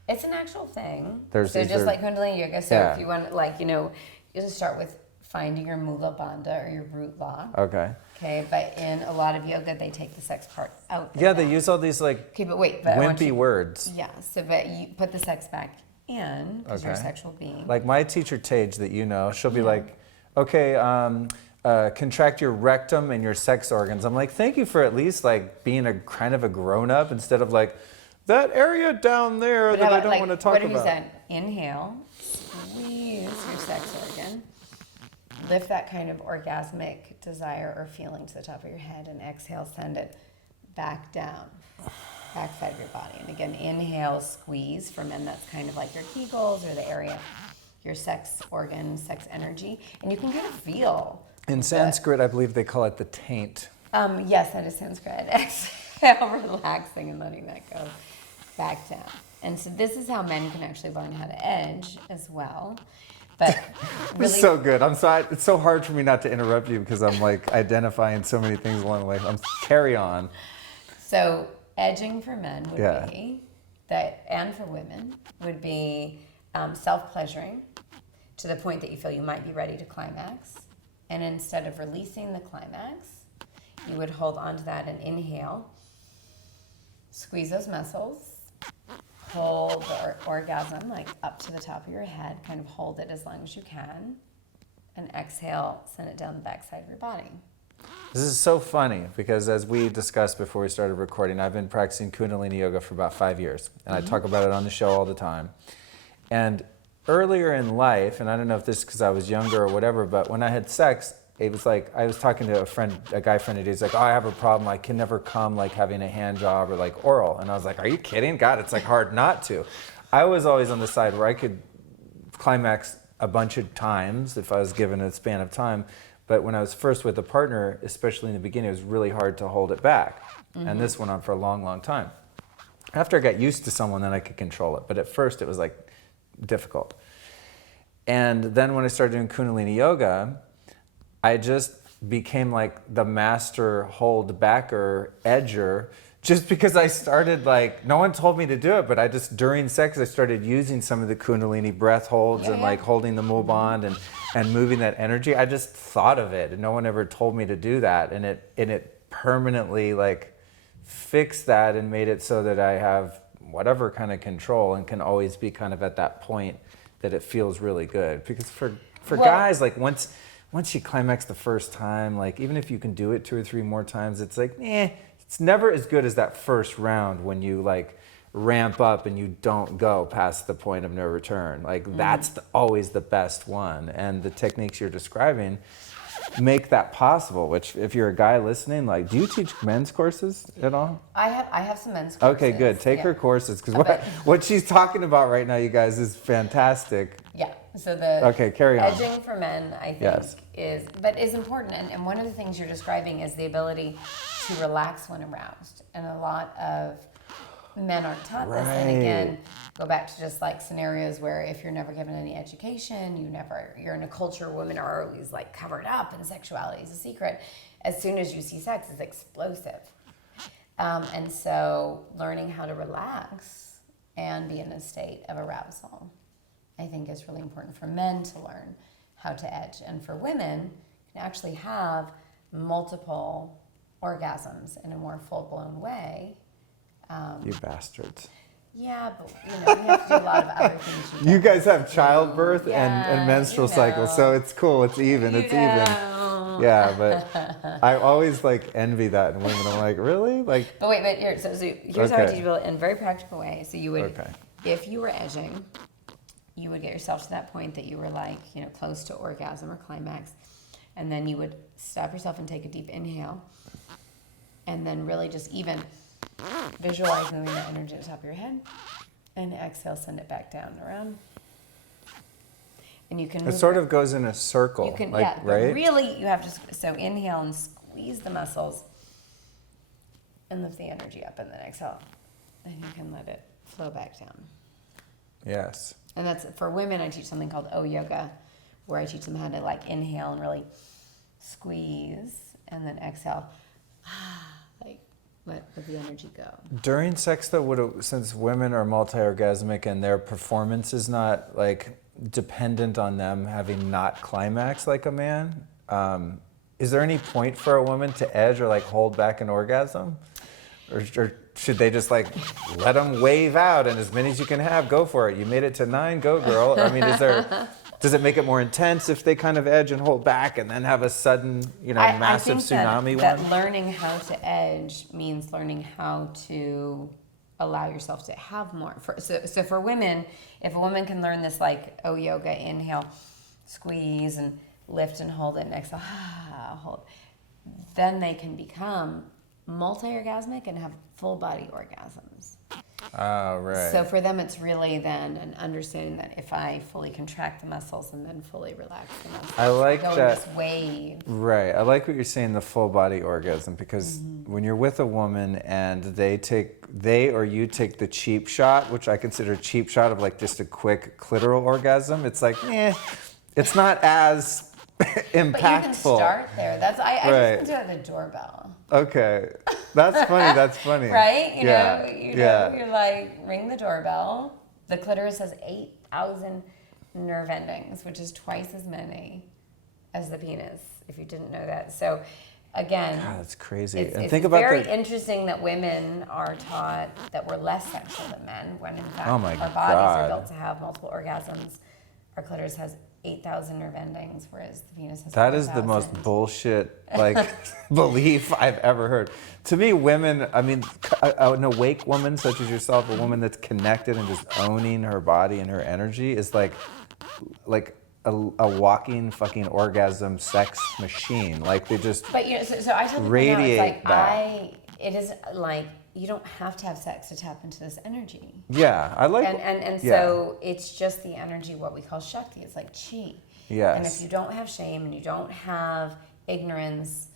It's an actual thing. Like Kundalini yoga. So if you want, like, you know, you just start with finding your Mula Bandha or your root law. Okay. Okay, but in a lot of yoga, they take the sex part out. Yeah, they use all these like wimpy words. Yeah, so but you put the sex back in because you're a sexual being. Like my teacher Tage, that you know, she'll be like, okay, contract your rectum and your sex organs. I'm like, thank you for at least like being a kind of a grown up instead of like that area down there that I don't want to talk about. What have you said? Inhale, squeeze your sex organ. Lift that kind of orgasmic desire or feeling to the top of your head, and exhale, send it back down. backside of your body. And again, inhale, squeeze. For men, that's kind of like your kegels or the area, your sex organ, sex energy. And you can get a feel. In Sanskrit, I believe they call it the taint. Yes, that is Sanskrit. Exhale, relaxing and letting that go back down. And so this is how men can actually learn how to edge as well. But really, It's so good. I'm sorry. It's so hard for me not to interrupt you because I'm like identifying so many things along the way. Carry on. So edging for men would be that, and for women would be self-pleasuring to the point that you feel you might be ready to climax. And instead of releasing the climax, you would hold on to that and inhale, squeeze those muscles, hold the orgasm like up to the top of your head, kind of hold it as long as you can, and exhale, send it down the backside of your body. This is so funny because as we discussed before we started recording, I've been practicing Kundalini Yoga for about 5 years, and I talk about it on the show all the time. And earlier in life, and I don't know if this is because I was younger or whatever, but when I had sex, it was like, I was talking to a guy friend today, he's like, oh, I have a problem, I can never come like having a hand job or like oral. And I was like, are you kidding? God, it's like hard not to. I was always on the side where I could climax a bunch of times if I was given a span of time. But when I was first with a partner, especially in the beginning, it was really hard to hold it back. And this went on for a long, long time. After I got used to someone, then I could control it. But at first it was like difficult. And then when I started doing Kundalini Yoga, I just became like the master hold backer, edger, just because I started like, no one told me to do it, but I just, during sex, I started using some of the Kundalini breath holds and like holding the move bond and moving that energy. I just thought of it and no one ever told me to do that. And it permanently like fixed that and made it so that I have whatever kind of control and can always be kind of at that point that it feels really good. Because for guys, like once you climax the first time, like even if you can do it 2 or 3 more times, it's like, it's never as good as that first round when you like ramp up and you don't go past the point of no return. Like that's always the best one. And the techniques you're describing make that possible, which if you're a guy listening, like, do you teach men's courses at all? I have some men's courses. Okay, good. Take her courses because what she's talking about right now, you guys, is fantastic. Yeah. So the carry on. Edging for men, I think, is important. And one of the things you're describing is the ability to relax when aroused. And a lot of men aren't taught this. And again, go back to just like scenarios where if you're never given any education, you're in a culture where women are always like covered up and sexuality is a secret. As soon as you see sex, it's explosive. And so learning how to relax and be in a state of arousal, I think is really important for men to learn how to edge. And for women, can actually have multiple orgasms in a more full-blown way. You bastards. Yeah, but we have to do a lot of other things. You guys have childbirth and menstrual cycles, so it's cool. It's even. It's even. Yeah, but I always like envy that in women. I'm like, really? Like. But wait, here's how I teach people in a very practical way. So you would, if you were edging, you would get yourself to that point that you were like, close to orgasm or climax, and then you would stop yourself and take a deep inhale, and then really just even visualize moving that energy at the top of your head, and exhale, send it back down and around. And you can. It sort of goes in a circle. You can, right? But really, you have to. So inhale and squeeze the muscles, and lift the energy up, and then exhale, and you can let it flow back down. Yes. And that's for women. I teach something called O Yoga, where I teach them how to like inhale and really squeeze, and then exhale. Let the energy go. During sex, though, since women are multi-orgasmic and their performance is not like dependent on them having not climax like a man, is there any point for a woman to edge or like hold back an orgasm, or should they just like let them wave out and as many as you can have, go for it? You made it to 9, go girl. I mean, does it make it more intense if they kind of edge and hold back and then have a sudden, massive tsunami that learning how to edge means learning how to allow yourself to have more. So for women, if a woman can learn this like O Yoga, inhale, squeeze, and lift and hold it, and exhale, hold, then they can become multi-orgasmic and have full body orgasms. Oh, right. So for them, it's really then an understanding that if I fully contract the muscles and then fully relax the muscles, I like go that. in this wave. Right. I like what you're saying, the full body orgasm, because when you're with a woman and they or you take the cheap shot, which I consider a cheap shot of like just a quick clitoral orgasm, it's like, it's not as impactful. But you can start there. I Right. just can do it at the doorbell. Okay. That's funny. That's funny. Right? You Yeah. know, you're like, ring the doorbell. The clitoris has 8,000 nerve endings, which is twice as many as the penis, if you didn't know that. So, again, God, that's crazy. it's, And it's think about very interesting that women are taught that we're less sexual than men, when in fact Oh my our bodies God. are built to have multiple orgasms. Our clitoris has 8,000 nerve endings, whereas the penis has That is the 4,000. most bullshit belief I've ever heard. To me, women, I mean, an awake woman such as yourself, a woman that's connected and just owning her body and her energy is like a walking fucking orgasm sex machine. Like they just But so I tell people now, radiate it's like that. it is like you don't have to have sex to tap into this energy. Yeah, I like. And yeah. so it's just the energy, what we call Shakti. It's like chi. Yes. And if you don't have shame and you don't have ignorance,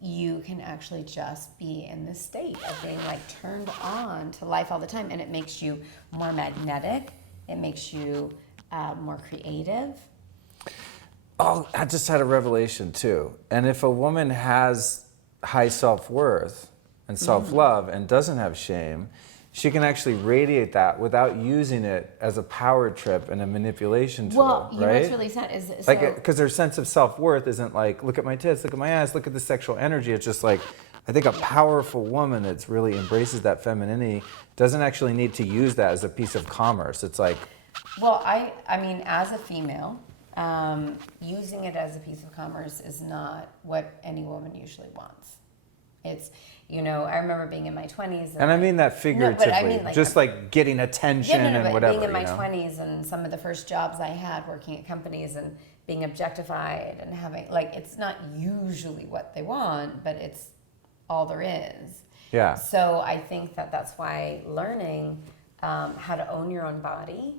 you can actually just be in this state of being like turned on to life all the time. And it makes you more magnetic. It makes you more creative. Oh, I just had a revelation too. And if a woman has high self-worth and self-love and doesn't have shame, she can actually radiate that without using it as a power trip and a manipulation tool, Well, you know right? what's really sad is Like, because their sense of self-worth isn't like, look at my tits, look at my ass, look at the sexual energy. It's just like, I think a powerful woman that really embraces that femininity doesn't actually need to use that as a piece of commerce. It's like, well, I mean, as a female, using it as a piece of commerce is not what any woman usually wants. It's, I remember being in my 20s. And I mean that figuratively, I mean, like, just like getting attention and but whatever. being in my you know? 20s and some of the first jobs I had working at companies and being objectified and having, like, it's not usually what they want, but it's all there is. Yeah. So I think that's why learning how to own your own body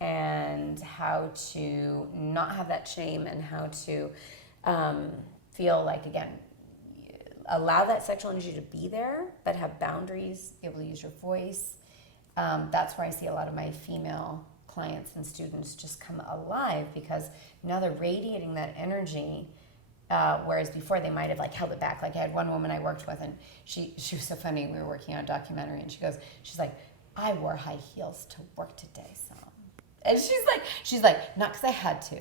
and how to not have that shame and how to feel like, again, allow that sexual energy to be there, but have boundaries, be able to use your voice. That's where I see a lot of my female clients and students just come alive, because now they're radiating that energy, whereas before they might have like held it back. Like I had one woman I worked with, and she was so funny. We were working on a documentary, and she's like, I wore high heels to work today, so. And she's like, not because I had to,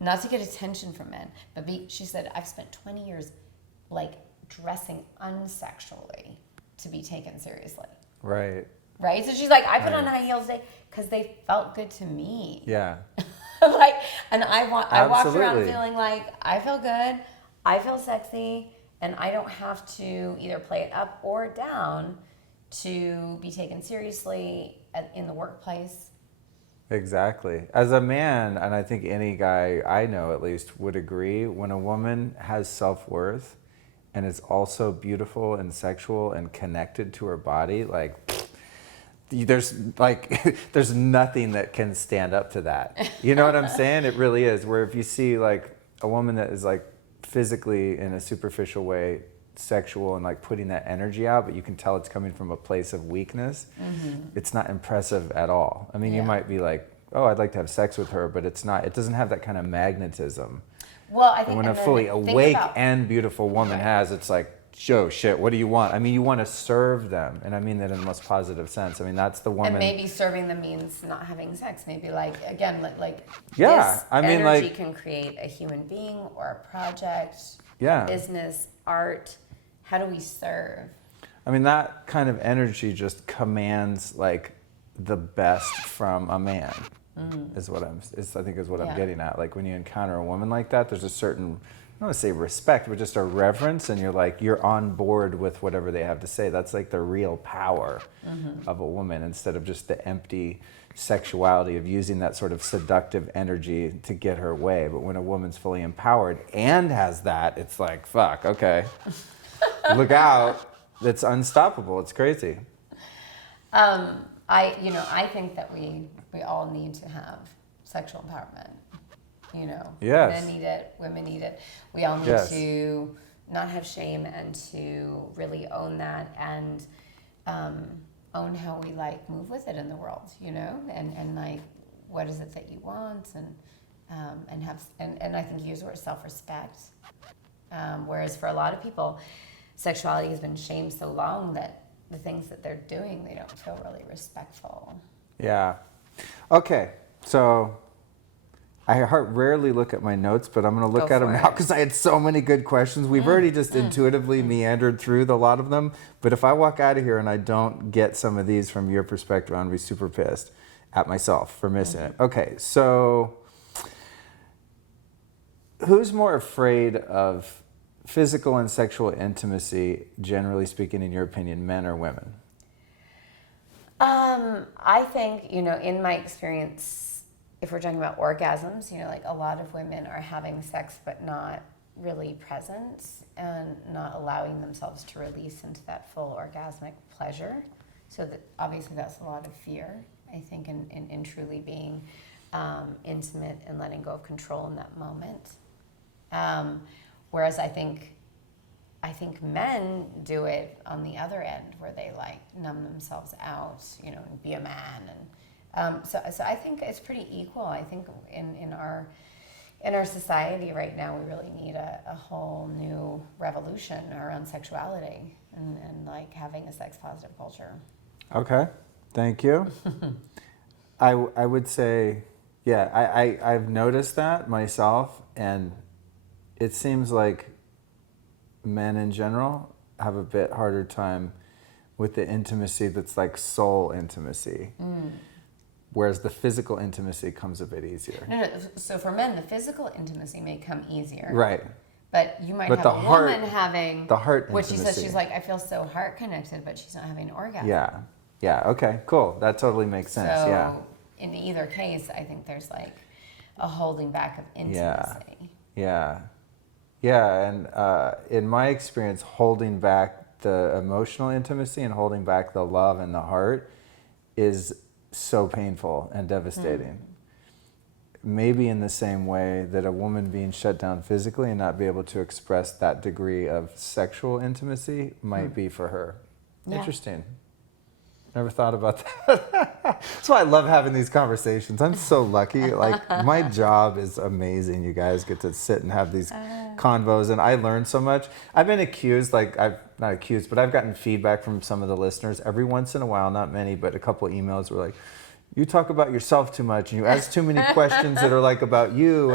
not to get attention from men, but she said, I've spent 20 years like dressing unsexually to be taken seriously. Right. Right? So she's like, I put on high heels today because they felt good to me. Yeah. Like, and I walked around Absolutely. feeling like I feel good, I feel sexy, and I don't have to either play it up or down to be taken seriously in the workplace. Exactly. As a man, and I think any guy I know at least would agree, when a woman has self-worth and is also beautiful and sexual and connected to her body, like there's nothing that can stand up to that. You know what I'm saying? It really is. Where if you see like a woman that is like physically in a superficial way sexual and like putting that energy out, but you can tell it's coming from a place of weakness, it's not impressive at all. I mean, you might be like, oh, I'd like to have sex with her, but it doesn't have that kind of magnetism. Well, I think when a and then fully think awake about- and beautiful woman has, it's like, yo, shit, what do you want? I mean, you want to serve them, and I mean that in the most positive sense. I mean, that's the woman. And maybe serving them means not having sex. Maybe like, again, like Yeah, this I mean, energy like- can create a human being or a project, Yeah. business, art. How do we serve? I mean, that kind of energy just commands like the best from a man. Is what I'm Yeah. getting at. Like when you encounter a woman like that, there's a certain, I don't want to say respect, but just a reverence, and you're on board with whatever they have to say. That's like the real power of a woman, instead of just the empty sexuality of using that sort of seductive energy to get her way. But when a woman's fully empowered and has that, it's like, fuck, okay, look out. it's unstoppable. It's crazy. I think that we all need to have sexual empowerment. Yes. Men need it, women need it. We all need to not have shame and to really own that and own how we like move with it in the world, and like what is it that you want and I think you use the word self-respect. Whereas for a lot of people, sexuality has been shamed so long that the things that they're doing, they don't feel really respectful. Yeah. Okay. So I rarely look at my notes, but I'm going to look at them now because I had so many good questions. We've already just intuitively meandered through a lot of them. But if I walk out of here and I don't get some of these from your perspective, I'm going to be super pissed at myself for missing it. Okay. So who's more afraid of physical and sexual intimacy, generally speaking, in your opinion, men or women? I think, in my experience, if we're talking about orgasms, like a lot of women are having sex but not really present and not allowing themselves to release into that full orgasmic pleasure. So that obviously that's a lot of fear, I think, in truly being intimate and letting go of control in that moment. Whereas I think men do it on the other end, where they like numb themselves out, and be a man, and so I think it's pretty equal. I think in our society right now, we really need a whole new revolution around sexuality and like having a sex positive culture. Okay, thank you. I would say, I've noticed that myself, and it seems like men in general have a bit harder time with the intimacy that's like soul intimacy. Whereas the physical intimacy comes a bit easier. No. So for men, the physical intimacy may come easier. Right. But you might have a woman having the heart what intimacy. she says, she's like, I feel so heart connected, but she's not having an orgasm. Yeah. Okay. Cool. That totally makes sense. So in either case, I think there's like a holding back of intimacy. Yeah. And in my experience, holding back the emotional intimacy and holding back the love and the heart is so painful and devastating. Maybe in the same way that a woman being shut down physically and not be able to express that degree of sexual intimacy might be for her. Yeah. Interesting. Never thought about that. That's why I love having these conversations. I'm so lucky. Like, my job is amazing. You guys get to sit and have these convos, and I learn so much. I've been accused, but I've gotten feedback from some of the listeners every once in a while, not many, but a couple emails were like, you talk about yourself too much, and you ask too many questions that are like about you,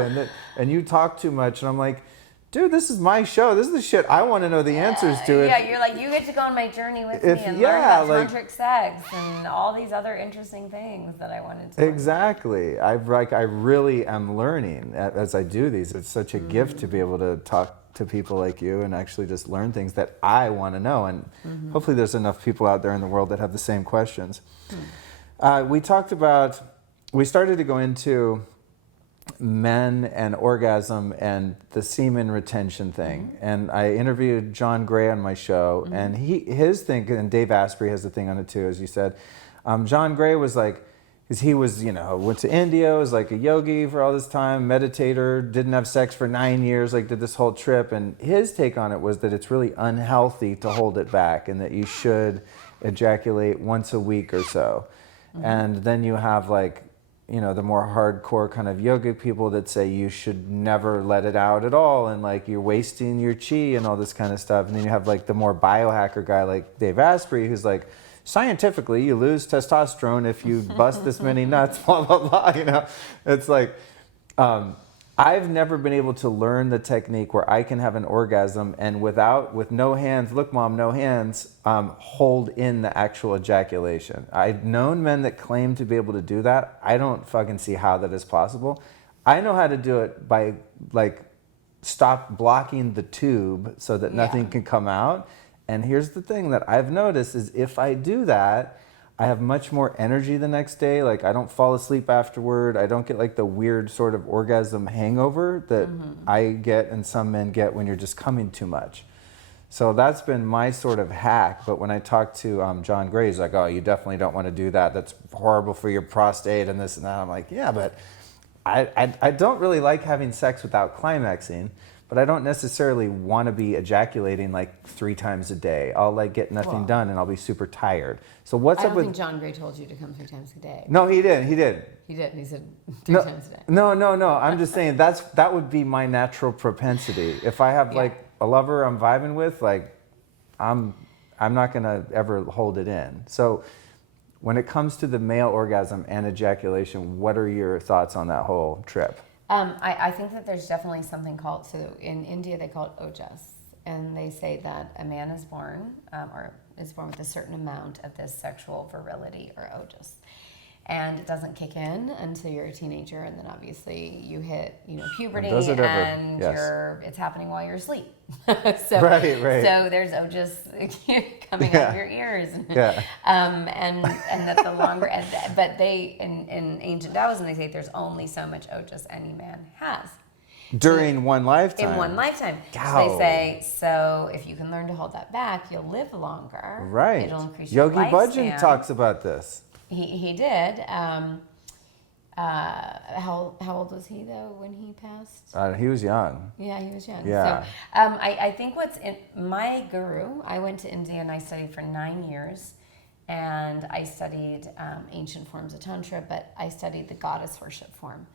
and you talk too much. And I'm like, dude, this is my show. This is the shit I want to know the answers to. You're like, you get to go on my journey with me and learn about tantric sex and all these other interesting things that I wanted to learn. Exactly. I really am learning as I do these. It's such a gift to be able to talk to people like you and actually just learn things that I want to know. And hopefully there's enough people out there in the world that have the same questions. We started to go into men and orgasm and the semen retention thing. And I interviewed John Gray on my show, and his thing, and Dave Asprey has a thing on it too, as you said. John Gray was like, because he was, went to India, was like a yogi for all this time, meditator, didn't have sex for 9 years, like did this whole trip. And his take on it was that it's really unhealthy to hold it back and that you should ejaculate once a week or so. And then you have like, the more hardcore kind of yoga people that say you should never let it out at all, and like you're wasting your chi and all this kind of stuff. And then you have like the more biohacker guy like Dave Asprey, who's like, scientifically you lose testosterone if you bust this many nuts, blah, blah, blah. It's like, I've never been able to learn the technique where I can have an orgasm and with no hands, look mom, no hands, hold in the actual ejaculation. I've known men that claim to be able to do that. I don't fucking see how that is possible. I know how to do it by like stop blocking the tube so that nothing can come out. And here's the thing that I've noticed is if I do that, I have much more energy the next day. Like I don't fall asleep afterward. I don't get like the weird sort of orgasm hangover that I get and some men get when you're just coming too much. So that's been my sort of hack. But when I talk to John Gray, he's like, oh, you definitely don't want to do that. That's horrible for your prostate and this and that. I'm like, yeah, but I don't really like having sex without climaxing, but I don't necessarily want to be ejaculating like 3 times a day. I'll like get nothing done and I'll be super tired. So what's I up don't with... think John Gray told you to come 3 times a day. No, he did. He did. He said 3 times a day. No. I'm just saying that would be my natural propensity. If I have like a lover I'm vibing with, like I'm not gonna ever hold it in. So when it comes to the male orgasm and ejaculation, what are your thoughts on that whole trip? I think that there's definitely something called, so in India they call it ojas, and they say that a man is born with a certain amount of this sexual virility or ojas. And it doesn't kick in until you're a teenager, and then obviously you hit, puberty, and it's happening while you're asleep. So, right. So there's ojas coming out of your ears, and that the longer, but they in ancient Taoism they say there's only so much ojas any man has. During one lifetime. In one lifetime. Wow. So they say, so if you can learn to hold that back, you'll live longer. Right. It'll increase your Yogi lifespan. Bhajan talks about this. He did. How old was he though when he passed? He was young. Yeah, he was young. Yeah. So I think what's in my guru, I went to India and I studied for 9 years, and I studied ancient forms of Tantra, but I studied the goddess worship form.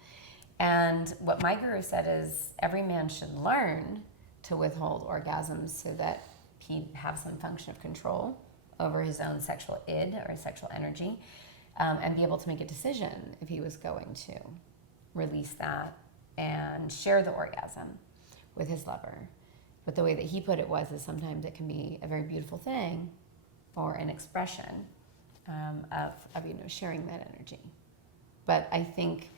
And what my guru said is every man should learn to withhold orgasms so that he have some function of control over his own sexual id or sexual energy, and be able to make a decision if he was going to release that and share the orgasm with his lover. But the way that he put it is sometimes it can be a very beautiful thing or an expression of sharing that energy. But I think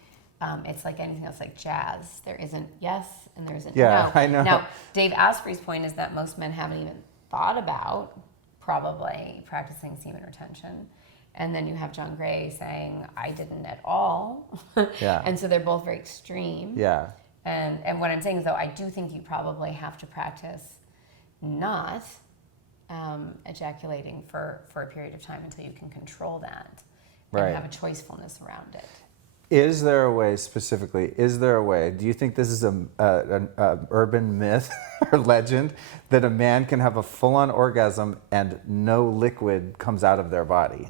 it's like anything else, like jazz. There isn't yes and there isn't no. I know. Now, Dave Asprey's point is that most men haven't even thought about probably practicing semen retention. And then you have John Gray saying, I didn't at all. Yeah. And so they're both very extreme. Yeah. And what I'm saying is, though, I do think you probably have to practice not ejaculating for a period of time until you can control that and have a choicefulness around it. Is there a way specifically, do you think this is an urban myth or legend that a man can have a full-on orgasm and no liquid comes out of their body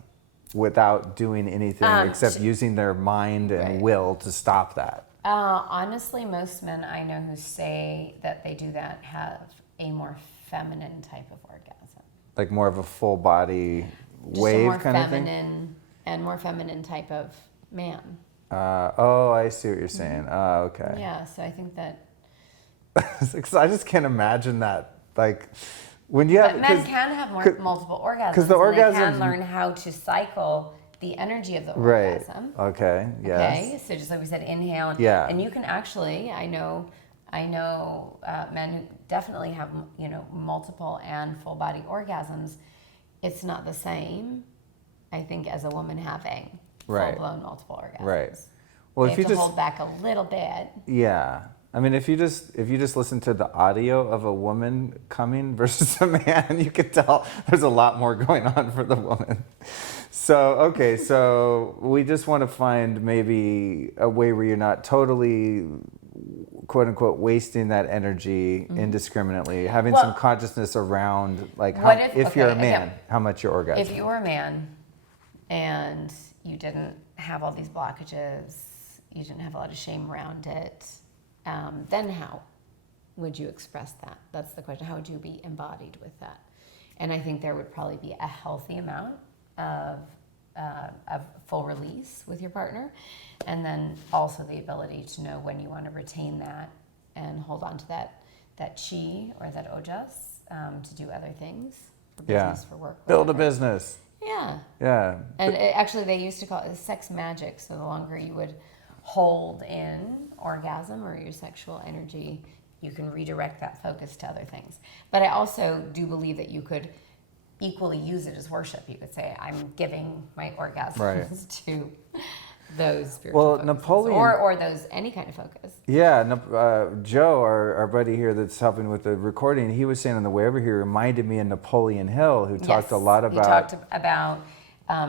without doing anything except using their mind and will to stop that? Honestly, most men I know who say that they do that have a more feminine type of orgasm. Like more of a full body wave kind of thing? And more feminine type of man. I see what you're saying. Okay. Yeah, so I think that... Because I just can't imagine that. Like, when you have... But men can have multiple orgasms. Because the orgasm... They can learn how to cycle the energy of the orgasm. Right. Okay, yes. Okay, so just like we said, inhale. And you can actually, I know men who definitely have, multiple and full body orgasms. It's not the same, I think, as a woman having full-blown multiple orgasms. Right. Well, if you just hold back a little bit. Yeah. I mean, if you just listen to the audio of a woman coming versus a man, you can tell there's a lot more going on for the woman. So we just want to find maybe a way where you're not totally, quote unquote, wasting that energy indiscriminately, having some consciousness around, like, if you're a man, how much your orgasm. If you were a man and you didn't have all these blockages, you didn't have a lot of shame around it, then how would you express that? That's the question. How would you be embodied with that? And I think there would probably be a healthy amount of full release with your partner, and then also the ability to know when you want to retain that and hold on to that chi or that ojas to do other things for business, for work. Build a business. Yeah. Yeah. And actually, they used to call it sex magic. So the longer you would hold in orgasm or your sexual energy, you can redirect that focus to other things. But I also do believe that you could equally use it as worship. You could say, I'm giving my orgasms to those spiritual Well, focuses. Napoleon, or those any kind of focus. yeah, Joe, our buddy here that's helping with the recording, he was saying on the way over here, reminded me of Napoleon Hill, who talked a lot about. He talked about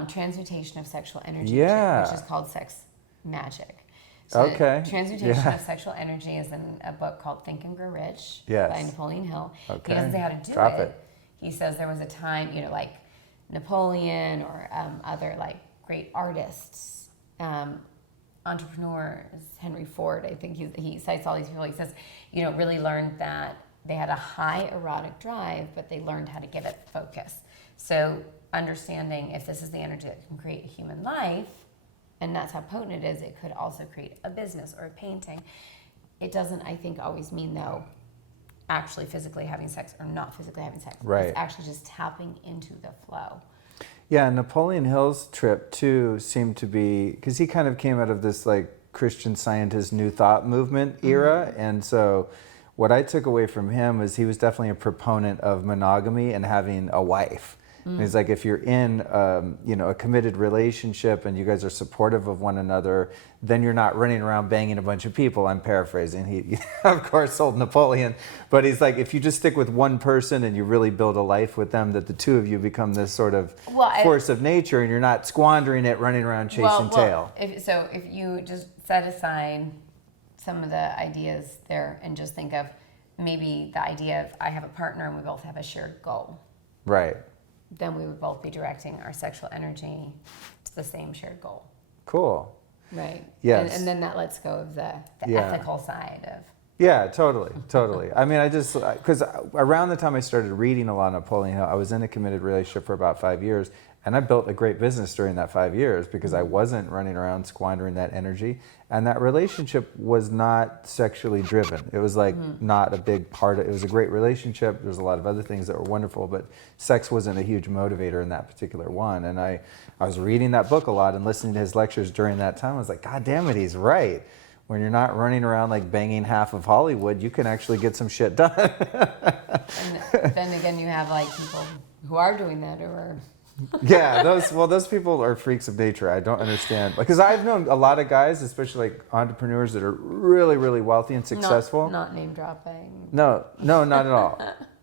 transmutation of sexual energy, Yeah. which is called sex magic. So Okay. Transmutation Yeah. of sexual energy is in a book called Think and Grow Rich Yes. by Napoleon Hill. Okay. He doesn't say how to do Drop it. it. He says there was a time, like Napoleon or other like great artists, entrepreneurs, Henry Ford, I think he cites all these people. He says, really learned that they had a high erotic drive, but they learned how to give it focus. So understanding if this is the energy that can create a human life, and that's how potent it is, it could also create a business or a painting. It doesn't, I think, always mean, though, actually physically having sex or not physically having sex. Right. It's actually just tapping into the flow. Yeah, Napoleon Hill's trip too seemed to be, because he kind of came out of this like Christian Scientist New Thought movement era, and so what I took away from him was he was definitely a proponent of monogamy and having a wife. And he's like, if you're in, a committed relationship and you guys are supportive of one another, then you're not running around banging a bunch of people. I'm paraphrasing. He, of course, sold Napoleon. But he's like, if you just stick with one person and you really build a life with them, that the two of you become this sort of force of nature, and you're not squandering it running around chasing tail. If you just set aside some of the ideas there and just think of maybe the idea of I have a partner and we both have a shared goal. Right. Then we would both be directing our sexual energy to the same shared goal. Cool. Right. Yes. And then that lets go of the ethical side of. Yeah, totally. I mean, because around the time I started reading a lot of Napoleon Hill, I was in a committed relationship for about 5 years, and I built a great business during that 5 years because I wasn't running around squandering that energy, and that relationship was not sexually driven. It was like not a big part of it. It was a great relationship. There was a lot of other things that were wonderful, but sex wasn't a huge motivator in that particular one. And I was reading that book a lot and listening to his lectures during that time. I was like, God damn it, he's right. When you're not running around like banging half of Hollywood, you can actually get some shit done. And then again, you have like people who are doing that or. Yeah, those people are freaks of nature. I don't understand. Because I've known a lot of guys, especially like entrepreneurs that are really, really wealthy and successful. Not name dropping. No, not at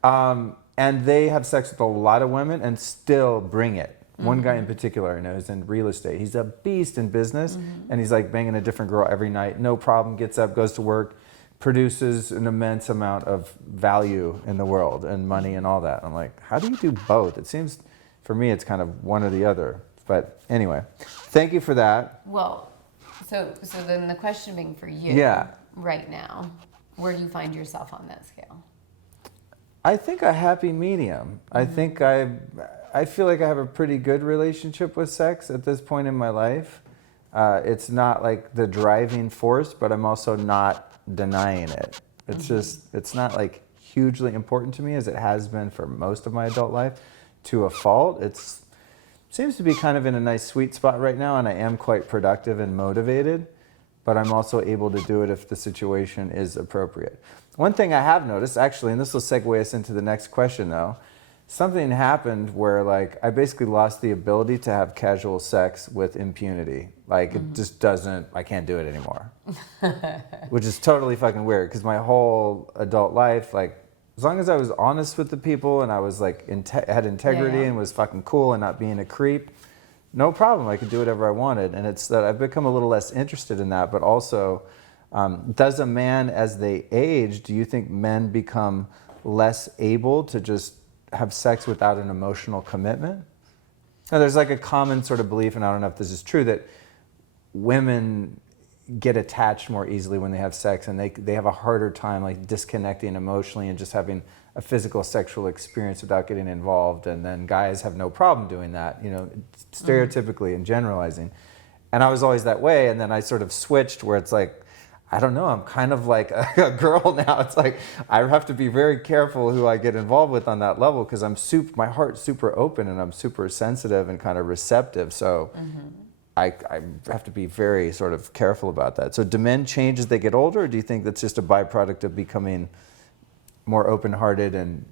all. And they have sex with a lot of women and still bring it. One guy in particular I know is in real estate. He's a beast in business, and he's like banging a different girl every night. No problem, gets up, goes to work, produces an immense amount of value in the world and money and all that. I'm like, how do you do both? It seems, for me, it's kind of one or the other. But anyway, thank you for that. Well, so then the question being for you right now, where do you find yourself on that scale? I think a happy medium. I think I feel like I have a pretty good relationship with sex at this point in my life. It's not like the driving force, but I'm also not denying it. It's just, it's not like hugely important to me as it has been for most of my adult life to a fault. It's seems to be kind of in a nice sweet spot right now, and I am quite productive and motivated, but I'm also able to do it if the situation is appropriate. One thing I have noticed, actually, and this will segue us into the next question though, something happened where like I basically lost the ability to have casual sex with impunity. Like it just doesn't, I can't do it anymore. Which is totally fucking weird because my whole adult life, like as long as I was honest with the people and I was like, had integrity and was fucking cool and not being a creep, no problem. I could do whatever I wanted. And it's that I've become a little less interested in that, but also does a man as they age, do you think men become less able to just have sex without an emotional commitment? Now, there's like a common sort of belief, and I don't know if this is true, that women get attached more easily when they have sex, and they have a harder time like disconnecting emotionally and just having a physical sexual experience without getting involved, and then guys have no problem doing that, you know, stereotypically and generalizing. And I was always that way, and then I sort of switched where it's like, I don't know, I'm kind of like a girl now. It's like I have to be very careful who I get involved with on that level because my heart's super open and I'm super sensitive and kind of receptive. So I have to be very sort of careful about that. So do men change as they get older, or do you think that's just a byproduct of becoming more open-hearted and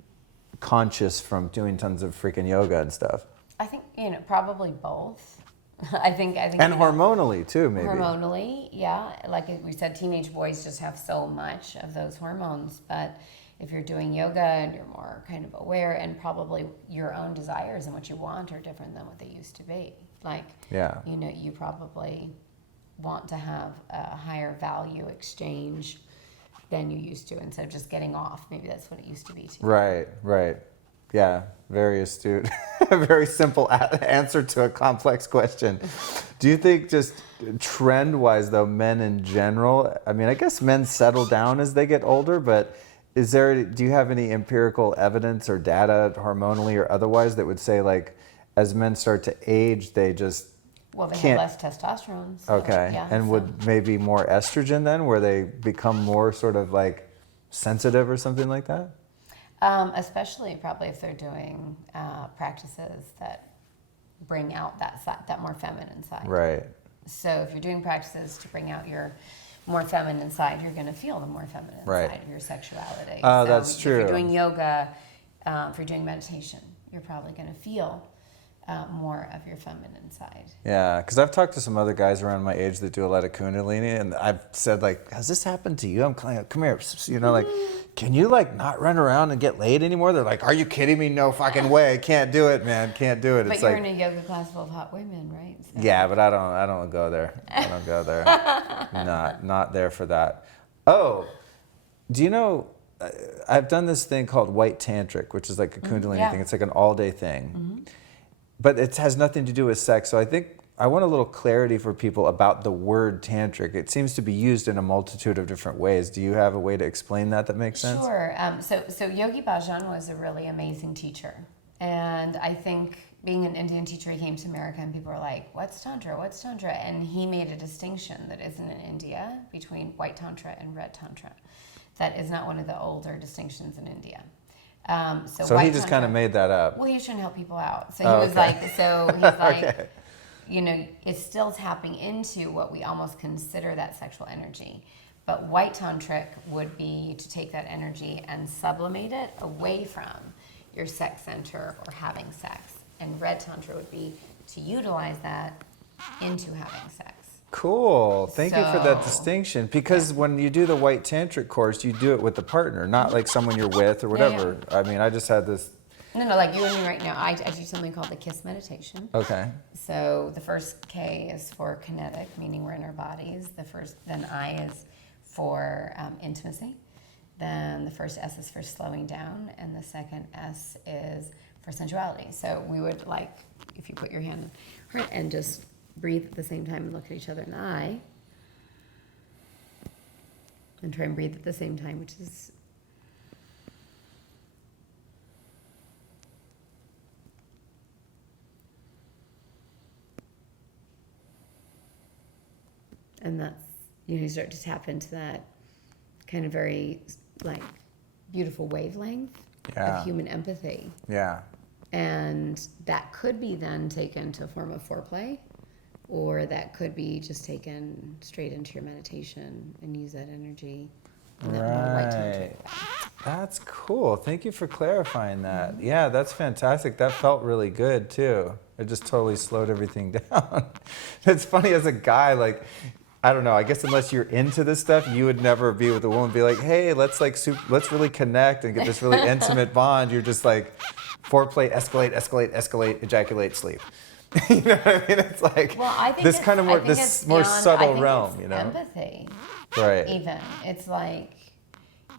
conscious from doing tons of freaking yoga and stuff? I think, probably both. And hormonally too, maybe. Hormonally, yeah. Like we said, teenage boys just have so much of those hormones. But if you're doing yoga and you're more kind of aware, and probably your own desires and what you want are different than what they used to be. Like, you know, you probably want to have a higher value exchange than you used to instead of just getting off. Maybe that's what it used to be too. Right. Yeah, very astute. Very simple answer to a complex question. Do you think just trend-wise though, men in general, I mean, I guess men settle down as they get older, but do you have any empirical evidence or data, hormonally or otherwise, that would say like, as men start to age, they just have less testosterone. So, okay, and would maybe more estrogen then, where they become more sort of like sensitive or something like that? Especially probably if they're doing practices that bring out that more feminine side. Right. So if you're doing practices to bring out your more feminine side, you're going to feel the more feminine side of your sexuality. Oh, so that's true. If you're doing yoga, if you're doing meditation, you're probably going to feel more of your feminine side. Yeah, because I've talked to some other guys around my age that do a lot of kundalini, and I've said like, has this happened to you? I'm kind of, come here, you know, like, can you like not run around and get laid anymore? They're like, are you kidding me? No fucking way. Can't do it, man. Can't do it. But it's you're like, in a yoga class full of hot women, right? So. Yeah, but I don't go there. I don't go there. Not there for that. Oh, do you know, I've done this thing called white tantric, which is like a kundalini thing. It's like an all-day thing. But it has nothing to do with sex. So I think I want a little clarity for people about the word tantric. It seems to be used in a multitude of different ways. Do you have a way to explain that makes sense? Sure. So Yogi Bhajan was a really amazing teacher. And I think being an Indian teacher, he came to America and people were like, what's Tantra? What's Tantra? And he made a distinction that isn't in India between white Tantra and red Tantra. That is not one of the older distinctions in India. So he just kind of made that up. Well, he was trying to help people out. So he was like, Okay. You know, it's still tapping into what we almost consider that sexual energy. But white tantric would be to take that energy and sublimate it away from your sex center or having sex. And red tantra would be to utilize that into having sex. Cool. Thank you for that distinction. Because when you do the white tantric course, you do it with a partner, not like someone you're with or whatever. Yeah. I mean, I just had this. No, like you and me right now. I do something called the KISS meditation. Okay. So the first K is for kinetic, meaning we're in our bodies. Then I is for intimacy. Then the first S is for slowing down, and the second S is for sensuality. So we would like, if you put your hand on heart and just breathe at the same time and look at each other in the eye, and try and breathe at the same time, which is and that's, you know, you start to tap into that kind of very like beautiful wavelength of human empathy. Yeah. And that could be then taken to a form of foreplay, or that could be just taken straight into your meditation and use that energy in that more white tantric. That's cool. Thank you for clarifying that. Yeah, that's fantastic. That felt really good too. It just totally slowed everything down. It's funny as a guy, like, I don't know, I guess unless you're into this stuff, you would never be with a woman and be like, hey, let's really connect and get this really intimate bond. You're just like, foreplay, escalate, ejaculate, sleep. You know what I mean? It's like, well, I think this kind of more subtle realm, you know? Empathy. Right. Even. It's like,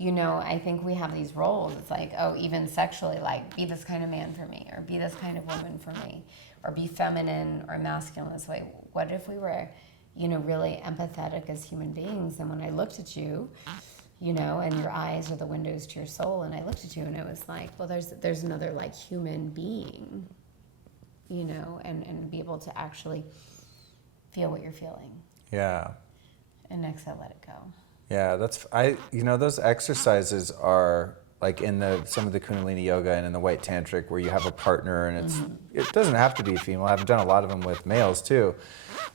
you know, I think we have these roles. It's like, oh, even sexually, like, be this kind of man for me, or be this kind of woman for me, or be feminine or masculine this way. What if we were, you know, really empathetic as human beings? And when I looked at you, you know, and your eyes are the windows to your soul, and I looked at you and it was like, well, there's another like human being, you know, and be able to actually feel what you're feeling. Yeah. And exhale, let it go. Yeah, those exercises are like in some of the Kundalini yoga and in the white tantric where you have a partner, and it doesn't have to be female. I've done a lot of them with males too,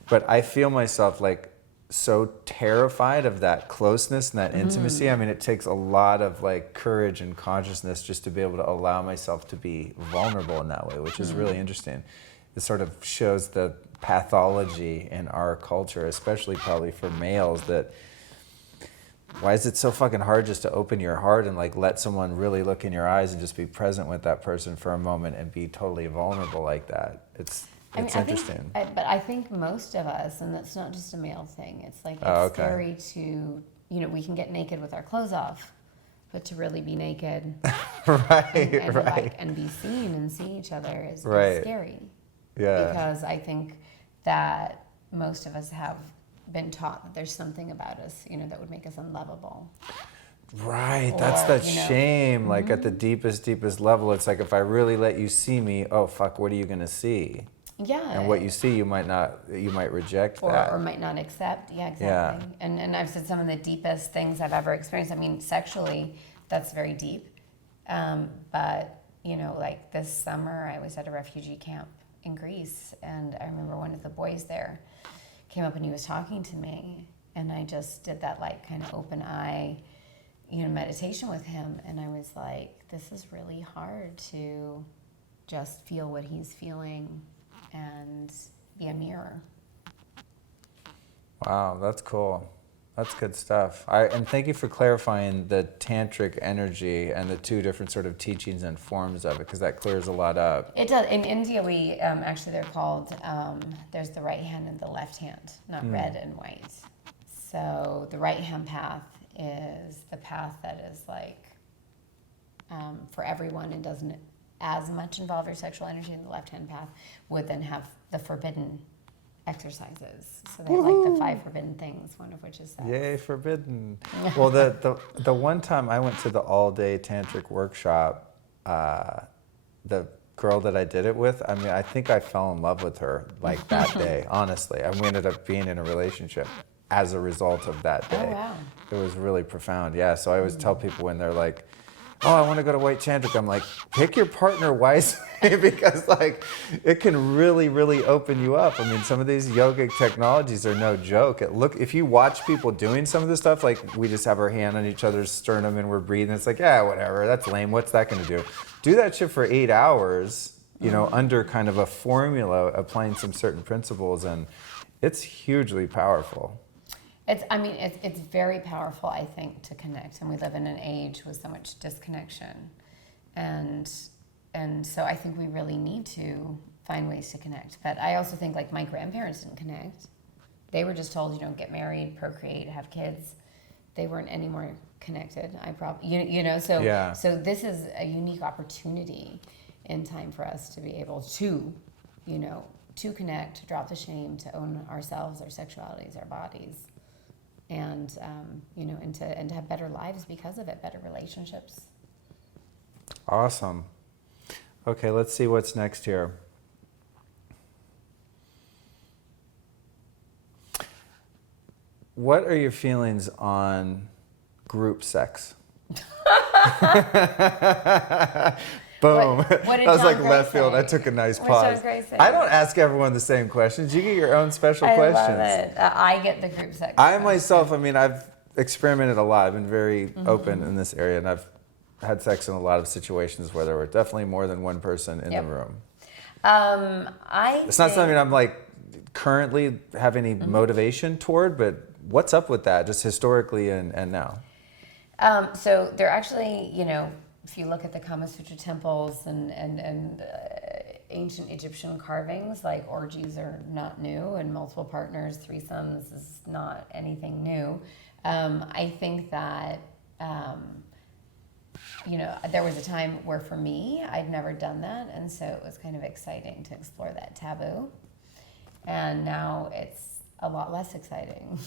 but I feel myself like so terrified of that closeness and that intimacy. I mean, it takes a lot of like courage and consciousness just to be able to allow myself to be vulnerable in that way, which is really interesting. It sort of shows the pathology in our culture, especially probably for males, that why is it so fucking hard just to open your heart and like let someone really look in your eyes and just be present with that person for a moment and be totally vulnerable like that? It's interesting. But I think most of us, and that's not just a male thing, it's like scary to, we can get naked with our clothes off, but to really be naked and be seen and see each other is scary. Yeah. Because I think that most of us have been taught that there's something about us, that would make us unlovable. Right, that's that shame, like at the deepest level. It's like, if I really let you see me, oh fuck, what are you gonna see? Yeah. And what you see, you might reject that. Or might not accept. Yeah, exactly. Yeah. And I've said some of the deepest things I've ever experienced. I mean, sexually, that's very deep. But, like this summer, I was at a refugee camp in Greece, and I remember one of the boys there came up and he was talking to me, and I just did that like kind of open eye, meditation with him, and I was like, this is really hard to just feel what he's feeling and be a mirror. Wow, that's cool. That's good stuff. And thank you for clarifying the tantric energy and the two different sort of teachings and forms of it, because that clears a lot up. It does. In India, we actually, they're called, there's the right hand and the left hand, not red and white. So the right hand path is the path that is like for everyone and doesn't as much involve your sexual energy, and the left hand path would then have the forbidden exercises. So they have like the 5 forbidden things, one of which is sex. Yay, forbidden. Well, the one time I went to the all-day tantric workshop, the girl that I did it with, I mean, I think I fell in love with her like that day, honestly. And we ended up being in a relationship as a result of that day. Oh, wow. It was really profound, yeah. So I always tell people when they're like, oh, I want to go to white tantric, I'm like, pick your partner wisely, because like it can really, really open you up. I mean, some of these yogic technologies are no joke. If you watch people doing some of this stuff, like we just have our hand on each other's sternum and we're breathing, it's like, yeah, whatever, that's lame, what's that going to do? Do that shit for 8 hours, under kind of a formula, applying some certain principles, and it's hugely powerful. It's very powerful, I think, to connect, and we live in an age with so much disconnection, and so I think we really need to find ways to connect. But I also think, like, my grandparents didn't connect; they were just told, get married, procreate, have kids. They weren't any more connected. So this is a unique opportunity in time for us to be able to, to connect, to drop the shame, to own ourselves, our sexualities, our bodies. And and to have better lives because of it, better relationships. Awesome. Okay, let's see what's next here. What are your feelings on group sex? Boom. What that did was John like Gray left field. say? I took a nice What pause. did John Gray say? I don't ask everyone the same questions. You get your own special I questions. love it. I get the group sex. I myself, I've experimented a lot. I've been very open in this area, and I've had sex in a lot of situations where there were definitely more than one person in the room. It's not something I'm like currently have any motivation toward, but what's up with that, just historically and now? So they're actually, if you look at the Kama Sutra temples and ancient Egyptian carvings, like orgies are not new, and multiple partners, threesomes is not anything new. I think that, there was a time where for me, I'd never done that, and so it was kind of exciting to explore that taboo. And now it's a lot less exciting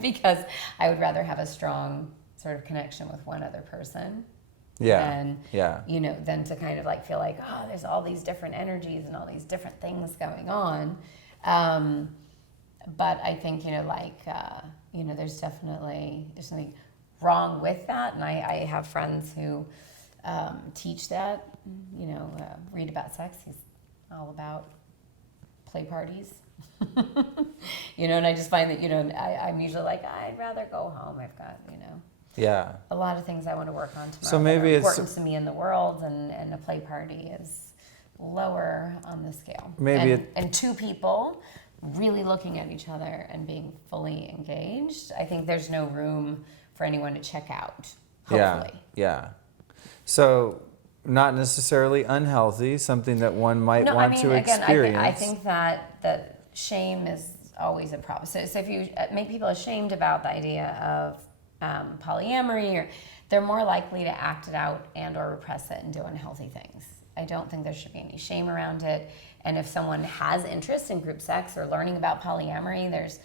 because I would rather have a strong sort of connection with one other person. Than to kind of like feel like, oh, there's all these different energies and all these different things going on. But I think, there's something wrong with that. And I have friends who teach that, read about sex. He's all about play parties. And I just find that, I'm usually like, I'd rather go home. I've got, a lot of things I want to work on tomorrow. So maybe that are it's important to me in the world, and a play party is lower on the scale. Maybe and two people really looking at each other and being fully engaged, I think there's no room for anyone to check out, hopefully. Yeah. So not necessarily unhealthy, something that one might want to experience. I think that shame is always a problem. So if you make people ashamed about the idea of polyamory, or they're more likely to act it out and or repress it and do unhealthy things. I don't think there should be any shame around it. And if someone has interest in group sex or learning about polyamory, there's,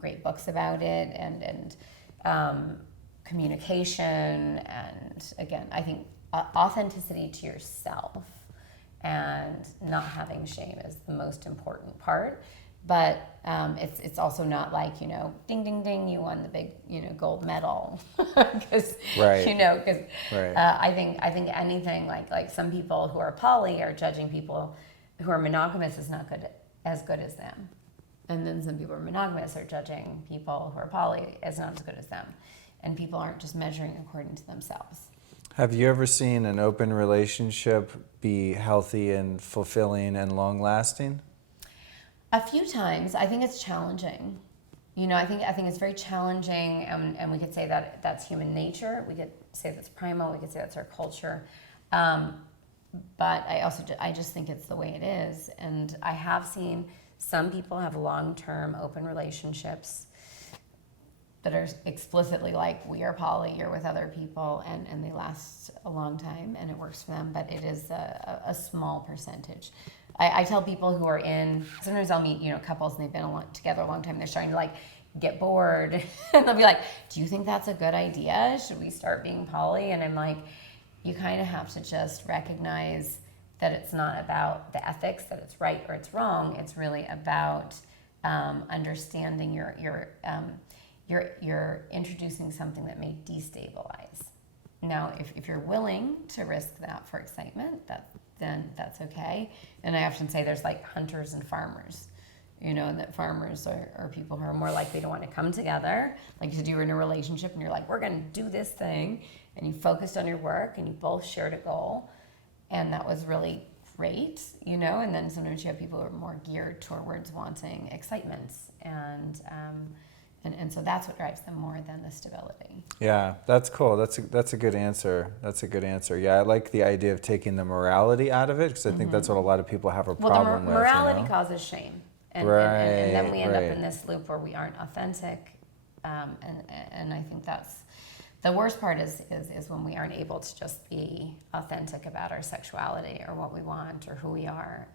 great books about it and communication. And again, I think authenticity to yourself and not having shame is the most important part. But it's also not like, ding, ding, ding, you won the big, gold medal. Because, right. Right. I think anything like some people who are poly are judging people who are monogamous as not as good as them. And then some people who are monogamous are judging people who are poly as not as good as them. And people aren't just measuring according to themselves. Have you ever seen an open relationship be healthy and fulfilling and long-lasting? A few times. I think it's challenging. I think it's very challenging, and we could say that that's human nature. We could say that's primal. We could say that's our culture. But I just think it's the way it is. And I have seen some people have long-term open relationships that are explicitly like, we are poly, you're with other people, and they last a long time, and it works for them. But it is a small percentage. I tell people who are sometimes I'll meet, couples and they've been together a long time. They're starting to get bored and they'll be like, do you think that's a good idea? Should we start being poly? And I'm like, you kind of have to just recognize that it's not about the ethics, that it's right or it's wrong. It's really about understanding you're introducing something that may destabilize. Now, if you're willing to risk that for excitement, then that's okay. And I often say there's hunters and farmers, and that farmers are people who are more likely to want to come together, like you're in a relationship and you're like, we're going to do this thing, and you focused on your work and you both shared a goal, and that was really great, and then sometimes you have people who are more geared towards wanting excitement, and so that's what drives them more than the stability. Yeah, that's cool. That's a good answer. That's a good answer. Yeah, I like the idea of taking the morality out of it, because I think that's what a lot of people have a problem with. Well, the morality causes shame. And then we end up in this loop where we aren't authentic. And I think that's the worst part is when we aren't able to just be authentic about our sexuality or what we want or who we are.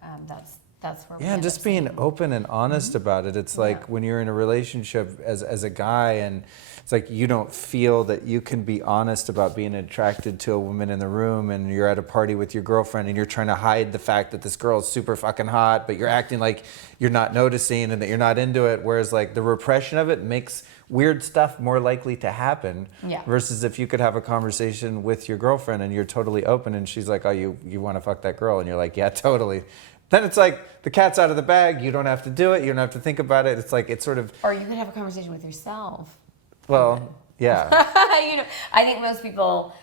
That's where we and just being open and honest about it. It's like when you're in a relationship as a guy, and it's like you don't feel that you can be honest about being attracted to a woman in the room, and you're at a party with your girlfriend and you're trying to hide the fact that this girl is super fucking hot, but you're acting like you're not noticing and that you're not into it, whereas the repression of it makes weird stuff more likely to happen. Versus if you could have a conversation with your girlfriend and you're totally open and she's like, oh, you want to fuck that girl, and you're like, yeah, totally. Then it's like the cat's out of the bag. You don't have to do it. You don't have to think about it. It's it's sort of... Or you could have a conversation with yourself. Well, yeah. I think most people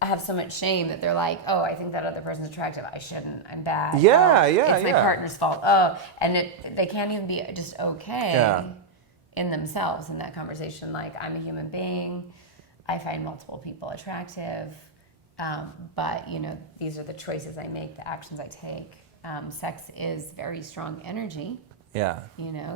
have so much shame that they're like, oh, I think that other person's attractive. I shouldn't. I'm bad. It's my partner's fault. And they can't even be just okay in themselves in that conversation. I'm a human being. I find multiple people attractive. But, these are the choices I make, the actions I take. Sex is very strong energy. Yeah.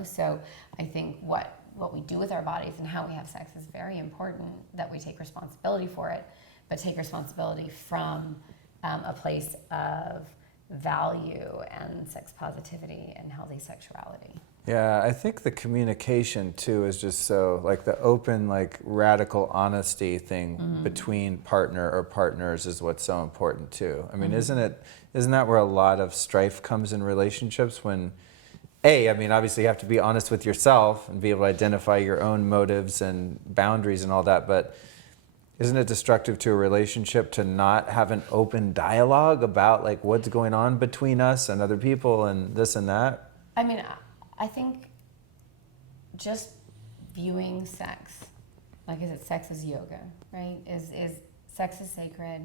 So I think what we do with our bodies and how we have sex is very important, that we take responsibility for it, but take responsibility from a place of value and sex positivity and healthy sexuality. Yeah, I think the communication too is just so, the open, radical honesty thing between partner or partners is what's so important too. I mean, isn't that where a lot of strife comes in relationships? When, obviously you have to be honest with yourself and be able to identify your own motives and boundaries and all that, but isn't it destructive to a relationship to not have an open dialogue about what's going on between us and other people and this and that? I think just viewing sex, like I said, sex is yoga, right? Sex is sacred.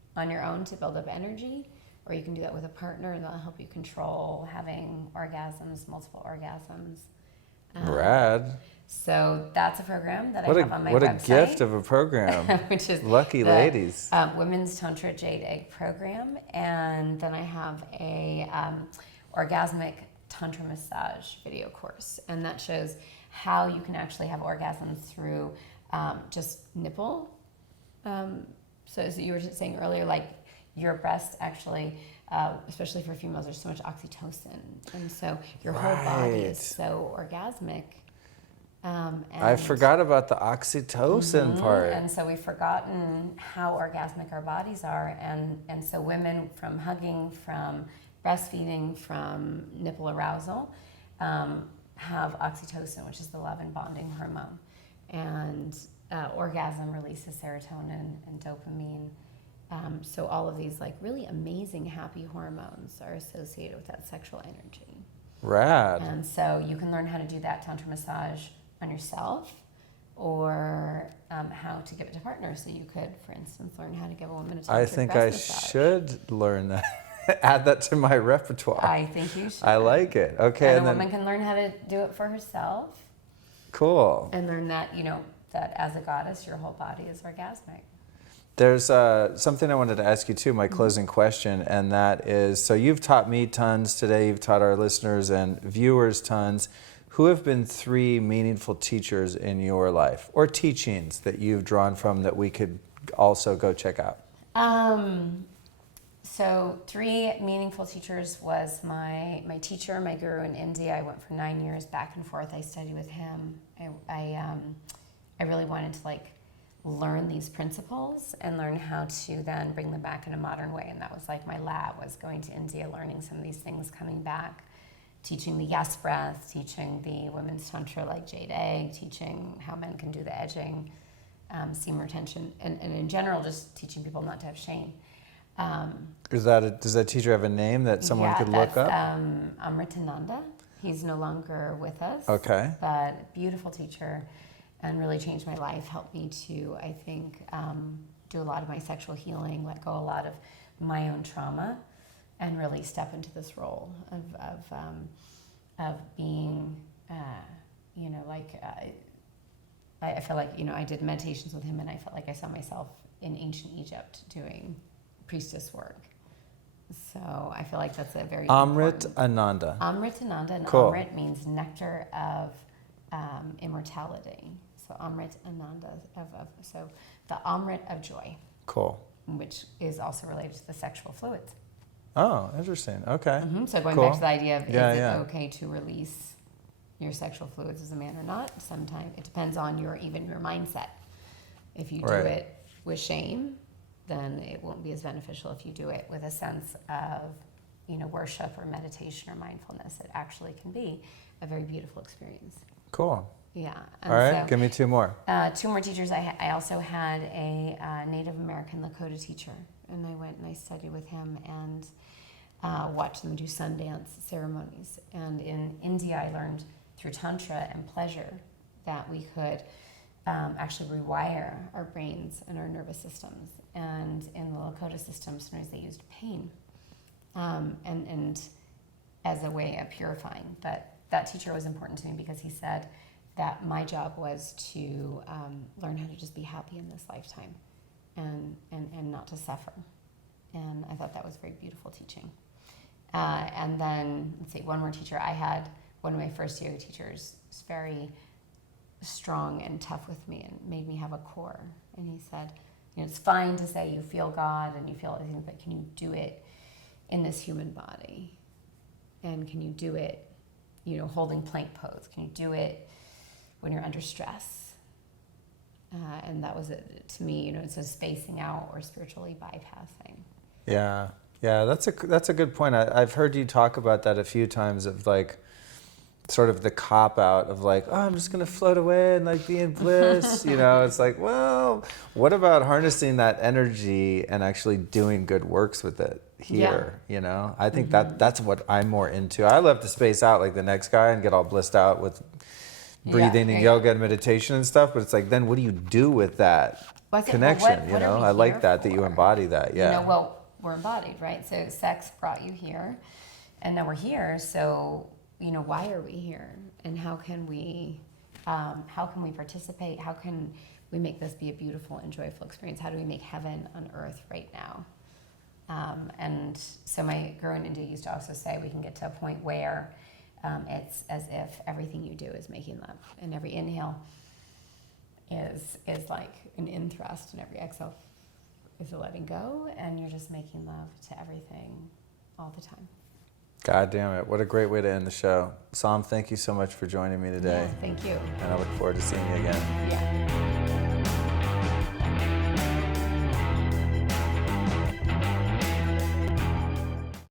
on your own to build up energy, or you can do that with a partner, and they'll help you control having orgasms, multiple orgasms. Rad. So that's a program that I What have on my what website. a gift of a program. Which is Lucky the, ladies. Women's Tantra Jade Egg program. And then I have a orgasmic Tantra massage video course. And that shows how you can actually have orgasms through just nipple. So as you were just saying earlier, like your breast actually, especially for females, there's so much oxytocin. And so your whole body is so orgasmic. I forgot about the oxytocin part. And so we've forgotten how orgasmic our bodies are. And so women, from hugging, from breastfeeding, from nipple arousal, have oxytocin, which is the love and bonding hormone. And orgasm releases serotonin and dopamine. So all of these like really amazing happy hormones are associated with that sexual energy. Rad. And so you can learn how to do that Tantra massage on yourself, or how to give it to partners. So you could, for instance, learn how to give a woman a Tantric I think I breast massage. should learn that. Add that to my repertoire. I think you should. I like it. Okay. And a woman can learn how to do it for herself. Cool. And learn that, that as a goddess, your whole body is orgasmic. There's something I wanted to ask you too, my closing question, and that is, so you've taught me tons today, you've taught our listeners and viewers tons. Who have been 3 meaningful teachers in your life, or teachings that you've drawn from that we could also go check out? So 3 meaningful teachers was my teacher, my guru in India. I went for 9 years back and forth. I studied with him. I really wanted to learn these principles and learn how to then bring them back in a modern way. And that was my lab, was going to India, learning some of these things, coming back, teaching the yes breath, teaching the women's tantra like Jade Egg, teaching how men can do the edging, semen retention, and in general, just teaching people not to have shame. Does that teacher have a name that someone could look up? Amritananda. He's no longer with us. Okay. But beautiful teacher, and really changed my life, helped me to, I think, do a lot of my sexual healing, let go a lot of my own trauma, and really step into this role of being, I feel like, I did meditations with him, and I felt like I saw myself in ancient Egypt doing priestess work. So I feel like that's a very Amrit important. Ananda. Amrit Ananda, and Cool. Amrit means nectar of immortality. So Amrit Ananda, so the Amrit of joy, Cool. which is also related to the sexual fluids. Oh, interesting. Okay. So going Cool. back to the idea of, is Yeah, it yeah. okay to release your sexual fluids as a man or not? Sometimes it depends on your mindset. If you do Right. it with shame, then it won't be as beneficial. If you do it with a sense of, worship or meditation or mindfulness, it actually can be a very beautiful experience. Cool. Yeah. All right. Give me 2 more. 2 more teachers. I also had a Native American Lakota teacher, and I went and I studied with him and watched them do Sundance ceremonies. And in India, I learned through Tantra and pleasure that we could actually rewire our brains and our nervous systems. And in the Lakota system, sometimes they used pain and as a way of purifying. But that teacher was important to me because he said that my job was to learn how to just be happy in this lifetime and not to suffer. And I thought that was very beautiful teaching. And then, let's see, one more teacher. I had one of my first yoga teachers was very strong and tough with me and made me have a core. And he said, it's fine to say you feel God and you feel everything, but can you do it in this human body? And can you do it, holding plank pose? Can you do it when you're under stress? And that was it to me, so spacing out or spiritually bypassing. Yeah. Yeah, that's a good point. I've heard you talk about that a few times, of sort of the cop out of I'm just gonna float away and be in bliss. It's well, what about harnessing that energy and actually doing good works with it here? I think that's what I'm more into. I love to space out like the next guy and get all blissed out with breathing and yoga and meditation and stuff, but it's like, then what do you do with that connection? What are we I like here that you for? embody that. Yeah. Well, we're embodied, right? So sex brought you here, and now we're here. So, why are we here? And how can we participate? How can we make this be a beautiful and joyful experience? How do we make heaven on earth right now? And so my guru in India used to also say we can get to a point where it's as if everything you do is making love, and every inhale is like an in thrust, and every exhale is a letting go, and you're just making love to everything all the time. God damn it. What a great way to end the show. Psalm, thank you so much for joining me today. Yeah, thank you. And I look forward to seeing you again. Yeah.